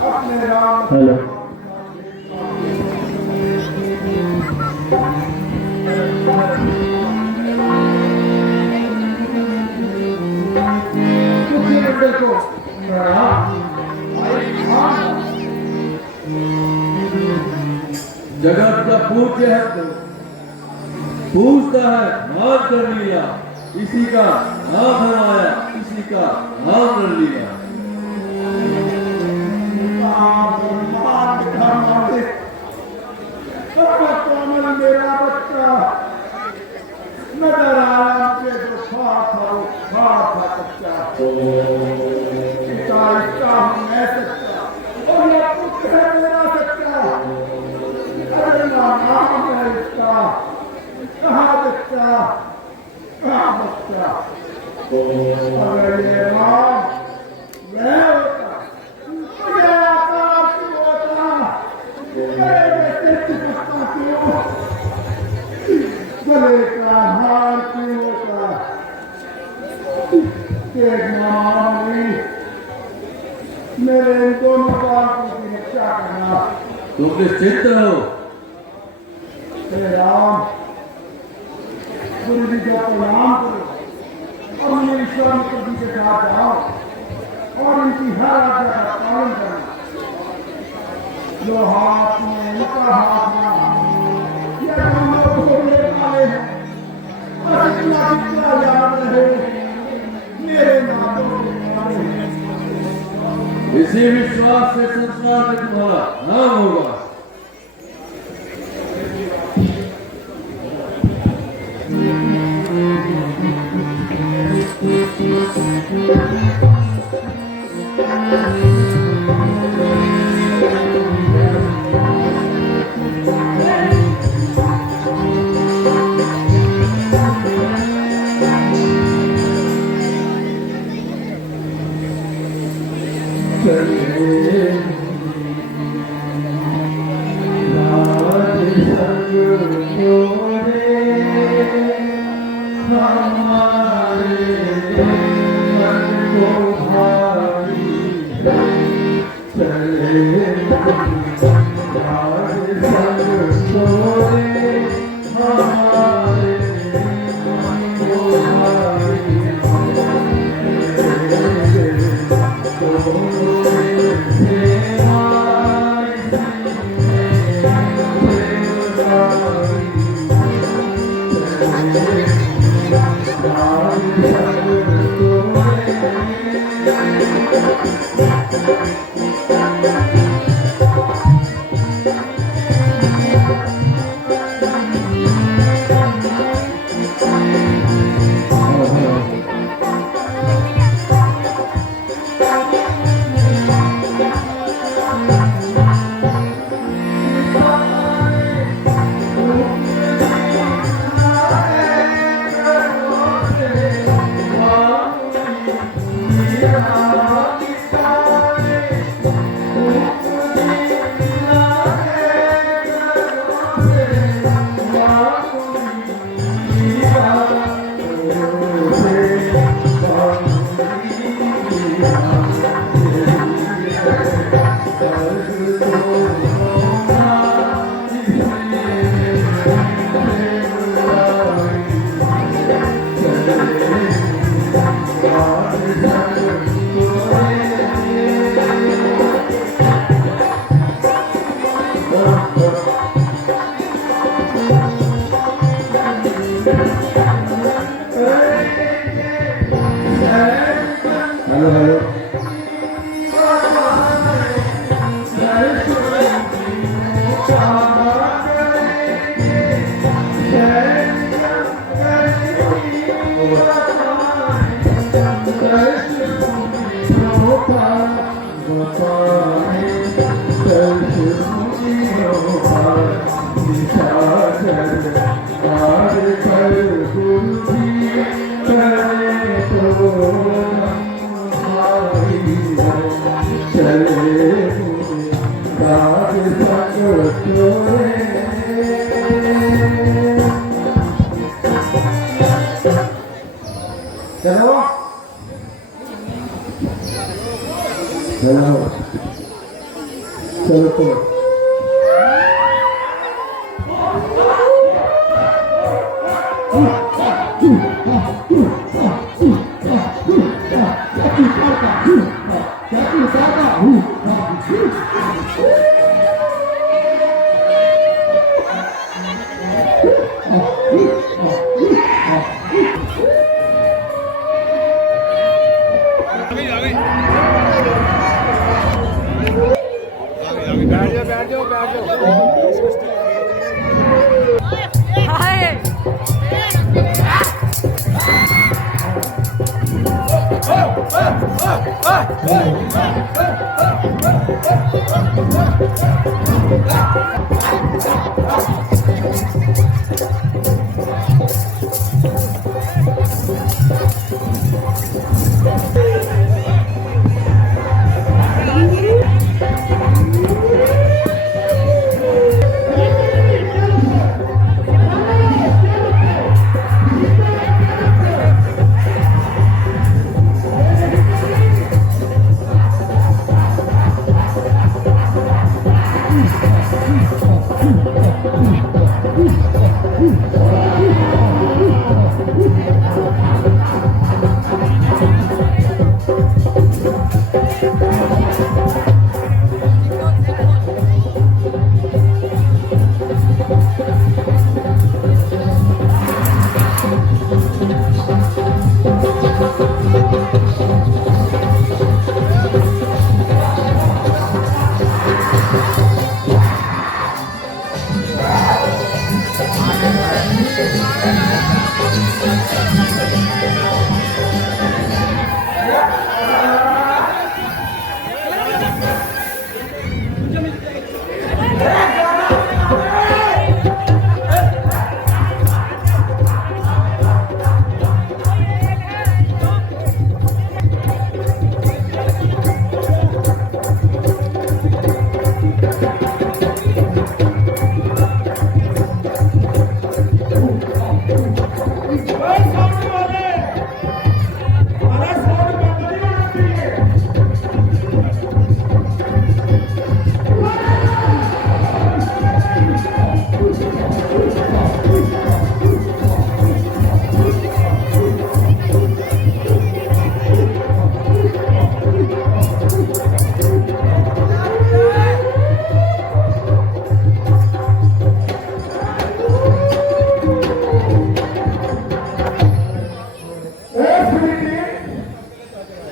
अपने राम देखो जगत का पूज्य है तो पूछता है नाथ कर लिया, इसी का नाम हमारा, इसी का नाम कर लिया। मेरा बच्चा नजर आया के जो खा था बच्चा पिता इसका हूँ मैं सच्चा और यह पुत्र है मेरा सच्चा। अरे नाम है इसका, कहाँ बच्चा, कहाँ बच्चा? अगर ये नाम मैं होता तो ये आकार क्यों होता? मेरे चिपकता क्यों? गले का हार क्यों होता? मेरे इन दोनों बालकों की रक्षा करना। तुम निश्चिंत रहो। राम, गुरु जी को प्रणाम करो और उन्हें विश्वामित्र जी के साथ जाओ और इनकी हर आज्ञा का पालन करना। जो हाथ में उनका हाथ में या हम लोग को ले पाए हैं और इतना कितना याद रहे मेरे नाथों के नाम। इसी विश्वास से संसार में तुम्हारा नाम होगा।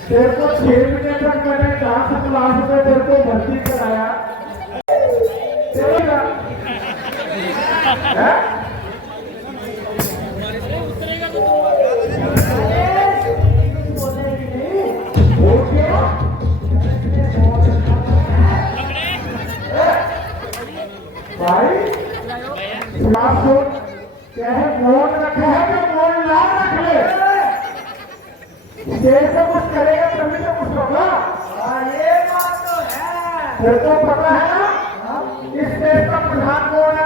तेरे को 6 महीने तक मैंने डांस क्लास में तेरे को भर्ती कराया, चलेगा? हैं? बोल क्यों? भाई क्लास को चाहे मोड़ रखा है कि मोड़ ना रख ले, स्टेज पे कुछ करेगा तभी तो कुछ होगा। ये बात तो है। फिर तो पता है ना, इस देश का प्रधान कौन है?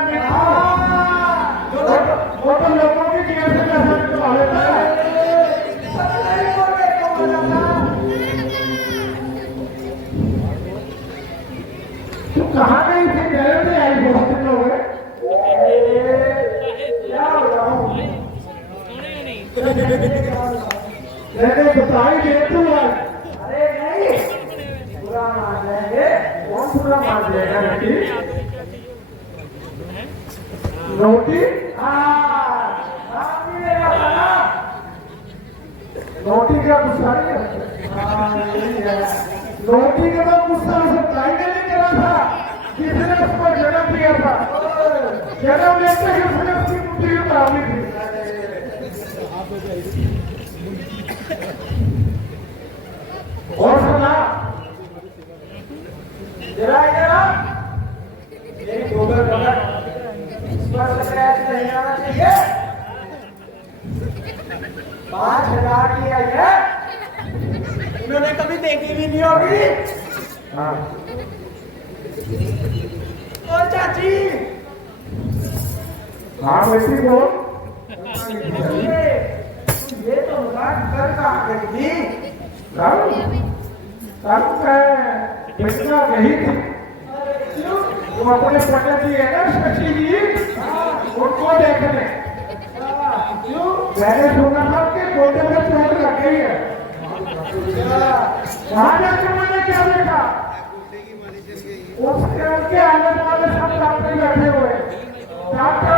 वो तो लोगों की जेब से पैसा निकलवा लेता है। तू कहाँ गई थी? जेल में आई बहुत दिन हो गए। क्या बताऊं? मैंने बताई दे तू आज। अरे नहीं, बुरा मान लेंगे। कौन बुरा मान लेगा? नोटी नोटी नोटी का गुस्सा नहीं है। नोटी का तो गुस्सा सप्लाई नहीं करा था, किसने उसको जन्म दिया था। जन्म लेते ही उसने उसकी मुट्ठी में डाली थी। और सुना जरा जरा मेरी गोबर बगल स्पर्श क्रैच नहीं आना चाहिए। 5,000 की आई है, उन्होंने कभी देखी भी नहीं होगी। हाँ और चाची, हाँ बेटी बोल। ये तो बात कर कहाँ गई थी? तब बेटियां नहीं थी। तुम अपने पंडित जी है ना शशि जी, उनको देखने मैंने सुना था कि गोटे में चोट लग गई है। वहां जाकर मैंने क्या देखा, उसके आने वाले सब डॉक्टर बैठे हुए, डॉक्टर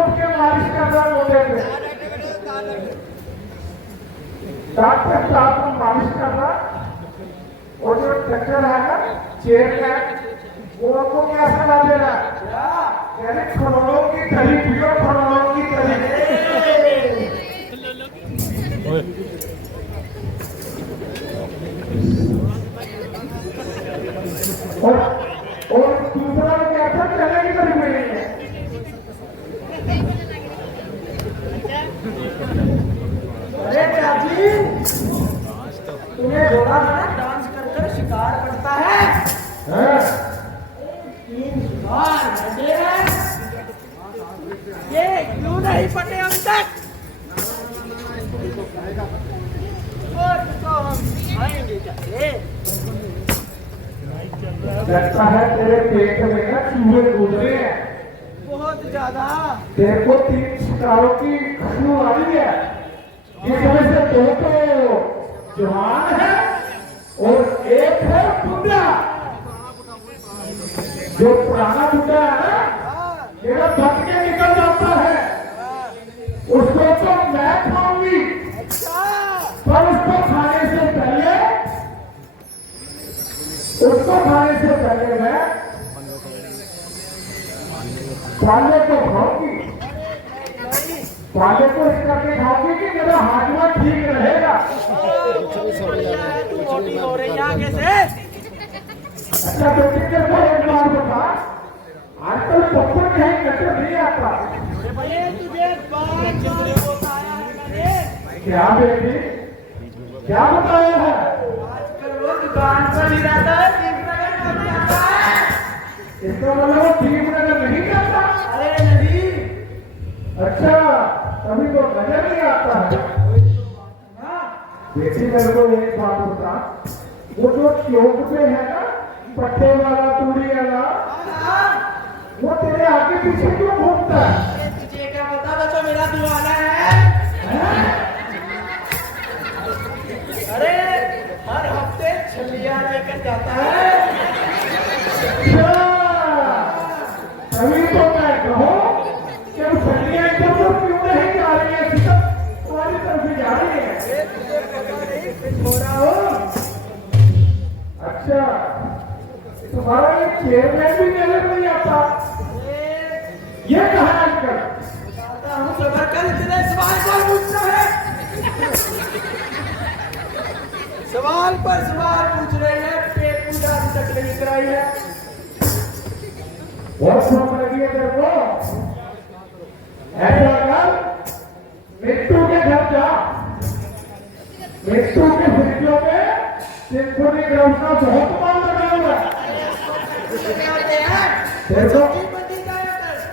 उसके मालिश कर रहे होते थे। डॉक्टर साहब को मालिश कर रहा, और जो डॉक्टर है ना चेयरमैन, वो आपको क्या सलाह दे रहा है? खड़ों की कली पियो, खड़ों की कली। और दूसरा क्या था, चने की कली मिली है। अरे चाची, तुम्हें बोला था ना डांस कर कर शिकार करता है। 3 शिकार बचे हैं, ये क्यों नहीं पटे हम तक? और तो हम खाएंगे चाहे। लगता है तेरे पेट में ना चूहे घूम रहे हैं बहुत ज्यादा। तेरे को 3 शिकारों की खुशबू आ रही है, जिसमें से 2 तो जवान है और 1 है बुढ़ा। जो पुराना बुढ़ा है ना, मेरा बच के निकल जाता है, उसको तो मैं खाऊंगी। पर उसको खाने से पहले मैं पाले को खाऊंगी। पाले को इस करके खाऊंगी कि मेरा हाजमा ठीक रहेगा। हो रही है आगे से। अच्छा बेटी, तेरे को एक बात बता, आजकल पत्थर कहीं कटर नहीं आता। तुझे क्या बेटी, क्या बताया है? आजकल वो दुकान पर ही रहता है, इसका मतलब वो ठीक नजर नहीं करता। अरे नहीं, अच्छा कभी तो नजर नहीं आता है। बेटी मेरे को एक बात बता, वो जो चौक पे है ना पट्टे वाला तूड़ी वाला, वो तेरे आगे पीछे क्यों घूमता है? तुझे क्या पता, वो तो मेरा दीवाना है। अरे हर हफ्ते छलिया लेकर जाता है। अभी तो मैं कहूँ कि छलिया इधर तो क्यों नहीं जा रही है, तुम्हारी तरफ जा रही है। हो रहा हो अच्छा, तुम्हारा ये चेयरमैन भी मेले में नहीं आता, ये कहा अंकल? हम सबर कर इतने सवाल कौन पूछता है? सवाल पर सवाल पूछ रहे हैं, पेट पूजा अभी तक नहीं कराई है। बहुत शौक लगी है तेरे को? ऐसा कर, मिट्टू के घर जा, मिट्टू के वीडियो में सिंफनी ग्राउंड का बहुत माल लगा हुआ है। तेरे को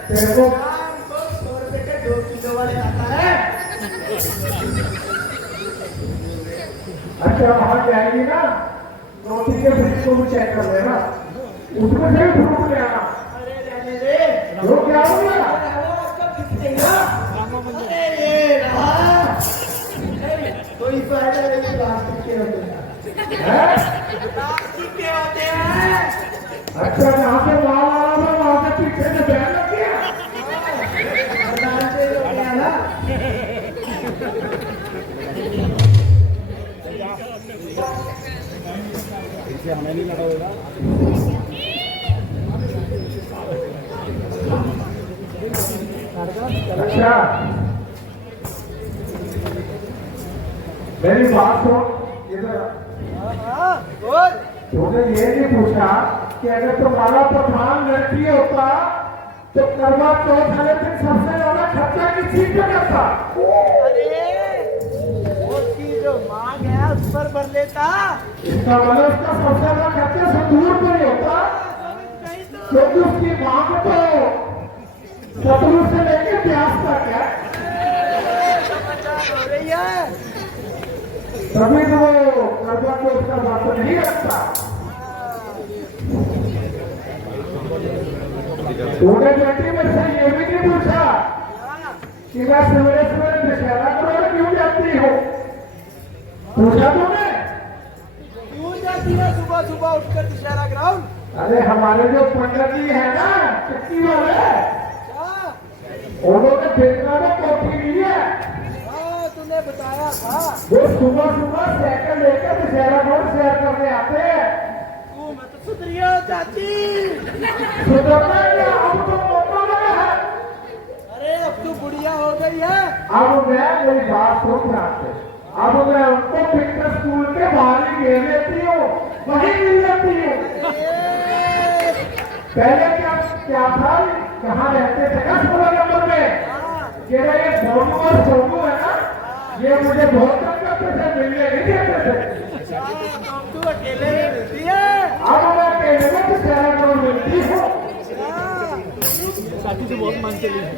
100 रुपए के 2 किलो वाले आता है। अच्छा वहां जाएगी ना, रोटी के फ्रिज को भी चेक कर लेना, उसमें से भी फ्रूट ले आना। अरे रहने दे, वो क्या हो गया? अरे ये रहा, कोई फायदा नहीं, प्लास्टिक के होते हैं, प्लास्टिक के होते हैं। अच्छा जहाँ से माल आ रहा था वहां से पीछे से बैन लग गया। प्रधान से हो गया ना। अच्छा मेरी बात सुन इधर। बोल। तूने ये नहीं पूछा कि अगर तुम्हारा प्रधान लड़की होता तो करवा चौथ वाले दिन सबसे ज्यादा खर्चा किस चीज पे करता? अरे उसकी जो मांग है उस पर भर लेता। इसका मतलब उसका सबसे ज्यादा खर्चा संदूर पे ही होता, क्योंकि उसकी मांग तो शत्रु से लेके प्यास तक है। हो रही है। तभी तो वो करवा चौथ का बात नहीं रखता। तूने बेटी में से ये भी नहीं पूछा कि मैं सवेरे सवेरे दशहरा करोड़ क्यों जाती हूँ? पूछा तूने? क्यों जाती है सुबह सुबह उठकर दशहरा ग्राउंड? अरे हमारे जो पंडित जी है ना चक्की वाले, हाँ, उन्होंने बेचना में कोठी ली है। तूने बताया था। वो सुबह सुबह साइकिल लेकर दशहरा ग्राउंड सैर करने आते हैं। तू मत सुधरियो चाची। सुधरना क्या, अब तो मौका लगा है। अरे अब तू बुढ़िया हो गई है। अब मैं मेरी बात सुन रहा थे, अब मैं उनको पिक्चर स्कूल के बाहर ही घेर लेती हूँ, वहीं मिल जाती हूँ। पहले क्या था, कहाँ रहते थे ना 16 नंबर में, ये सोनू और सोनू है ना, ये मुझे बहुत तंग करते थे, मिलने नहीं देते थे। तू अकेले में रहती है। अब मैं अकेले में तो शहर में मिलती हूँ। चाची तो बहुत मन चली है।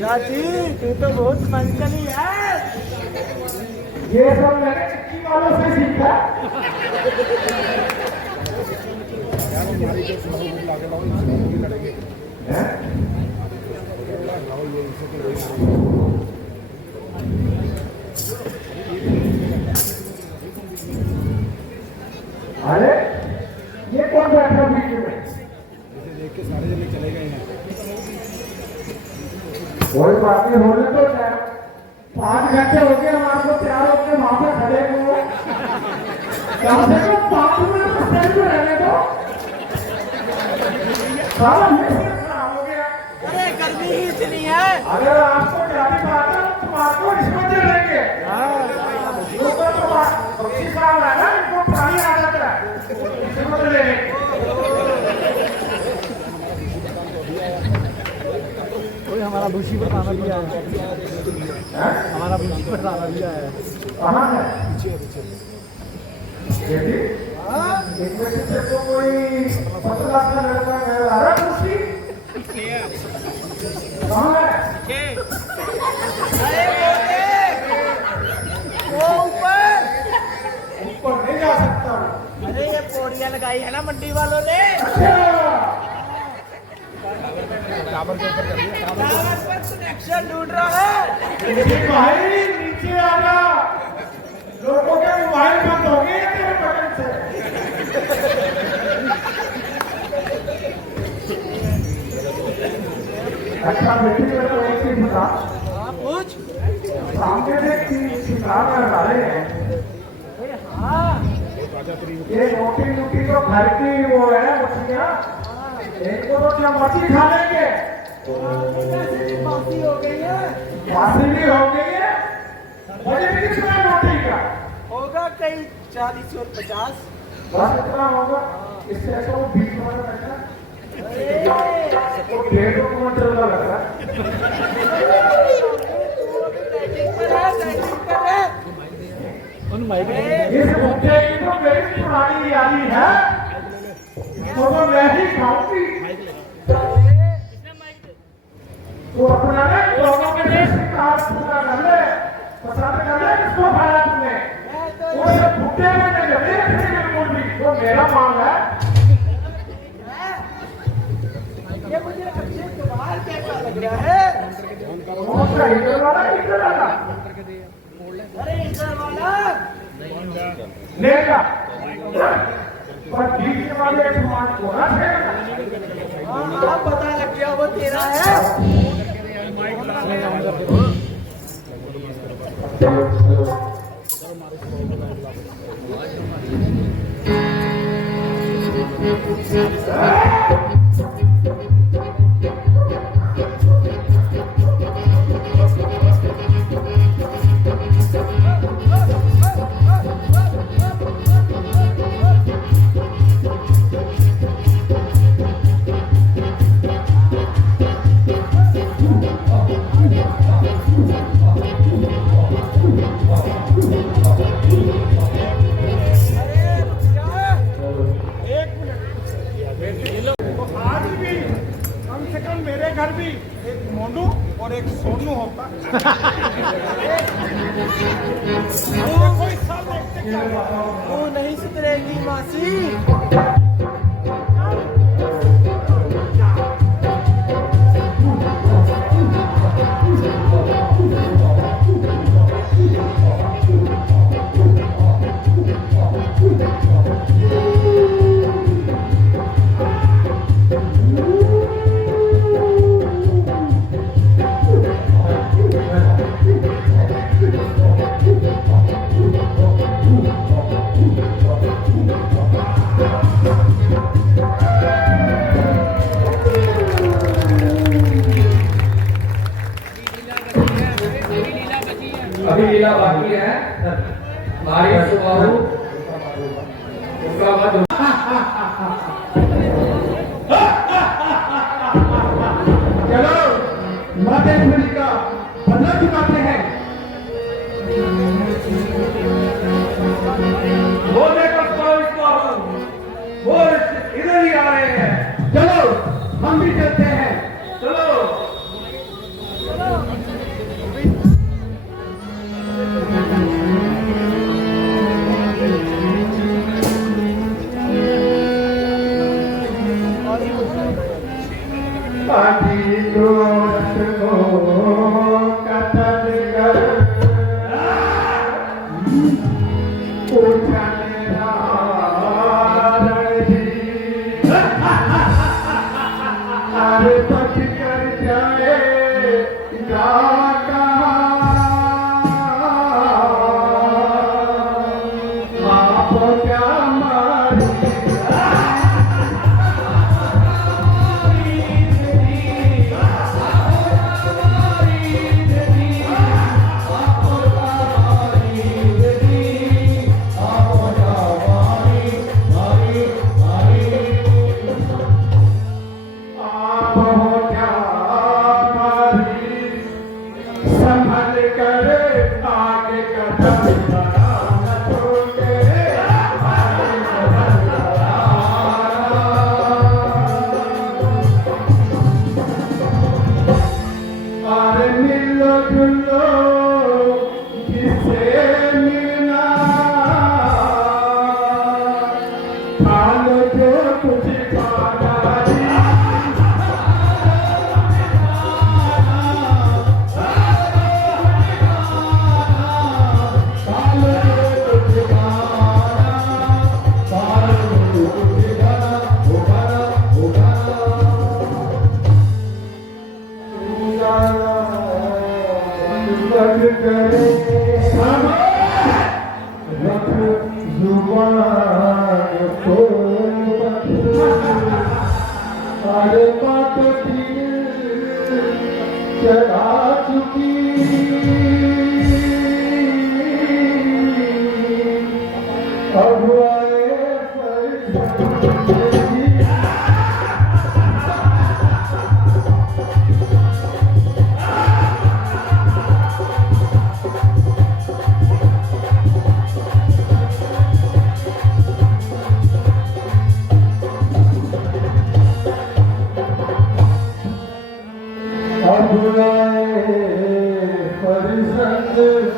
चाची तू तो बहुत मन चली है। ये सब मैंने चिट्ठी वालों से सीखा। अरे ये कौन बैठा बीच में? देख के सारे जने चले गए हैं। कोई बात नहीं, होने तो क्या, 5 घंटे हो गए हमारे को तैयार होकर वहां पे खड़े को, कम से कम 5 मिनट तो स्टैंड में रहने दो। सारा मिक्सर खराब हो गया। अरे गर्मी ही इतनी है। अगर आपको जाने बात है तो आपको इसमें दे देंगे। ऊपर तो बख्शी साहब है ना, इनको पानी आ जाता है, इसमें दे देंगे। कोई हमारा भूसी बताना भी आया, हमारा भूसी बताना भी आया। कहाँ है? देखिए, इनमें से तेरे को कोई पतला सा लड़का नजर आ रहा है? खुशी कहाँ है? अरे वो ऊपर ऊपर नहीं जा सकता हूँ। अरे ये पौड़ियाँ लगाई है ना मंडी वालों ने। टावर के ऊपर कर दिया। टावर पर कनेक्शन ढूंढ रहा है। भाई नीचे आ जा, लोगों के मोबाइल बंद हो गए तेरे बटन से। अच्छा बेटी मेरे को एक चीज बता, हाँ पूछ। सामने से 3 शिकार आ रहे हैं, हाँ ये रोटी रोटी तो घर की वो है मछलियाँ, इनको तो क्या मछली खा लेंगे, बासी हो गई है, बासी भी हो गई है, बजट कितना है रोटी का? होगा कहीं 40 और 50। बस इतना होगा, इससे ऐसा वो 20 वाला लगता है, वो 1.5 क्विंटल का लग रहा है। इस मुद्दे की तो मेरी पुरानी यादी है, इसको तो मैं ही खाऊंगी। तो अपना ने लोगों के देश की कहावत पूरा कर ले, पसंद कर ले, किसको खाया तुमने? वो सब भुट्टे में नहीं लगे, बिल्कुल भी, वो मेरा माल है। ये मुझे अक्षय कुमार कैसा लग रहा है? कौन सा हिटर वाला, हिटर वाला? अरे इधर वाला लेगा, पर बीच वाले सामान को ना फेंकना। हाँ पता लग गया वो तेरा है। आज भी कम से कम मेरे घर भी एक मोनू और एक सोनू होता। कोई सब देखते क्या हुआ? वो नहीं सुधरेगी मासी। अभी लीला बाकी है, हमारी सुबाहु उनका मत चलो माता जी का बदला चुकाते हैं। वो देखो सुबाहु, वो इधर ही आ रहे हैं। चलो हम भी चलते हैं। चलो पाटी दोस्त को कतल कर उठाने अरे पट कर जाए जाका आप क्या मारी संभल कर आगे कदम बढ़ाना छोटे और मिलो जुलो जिसे मिलना खालो जो कुछ खाना रख जुबान अरे बात चढ़ा चुकी अब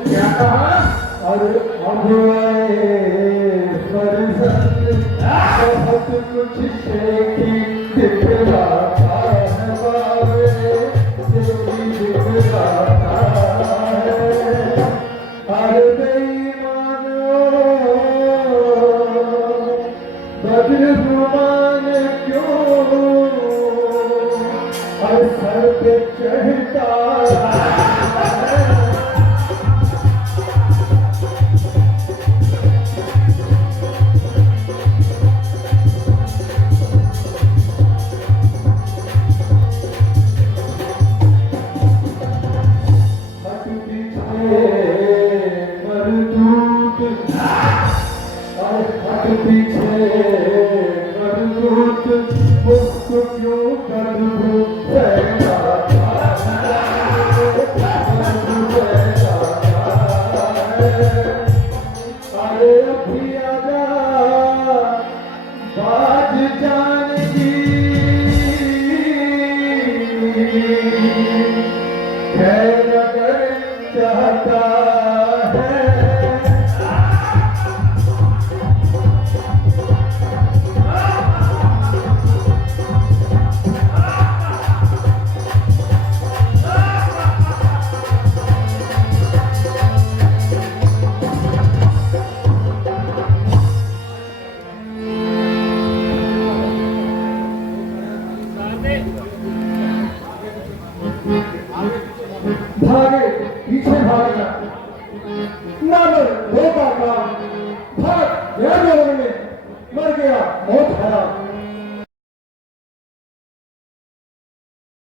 क्या कहा? अरे बहुत कुछ शेखी दिखलाता है बाबे, दिखलाता है। अरे बेईमानो बदगुमान क्यों अरे सर पे चढ़ता चाहता है। भागे पीछे भागना नामर धोखा काम भाग गया में मर गया मौत हरा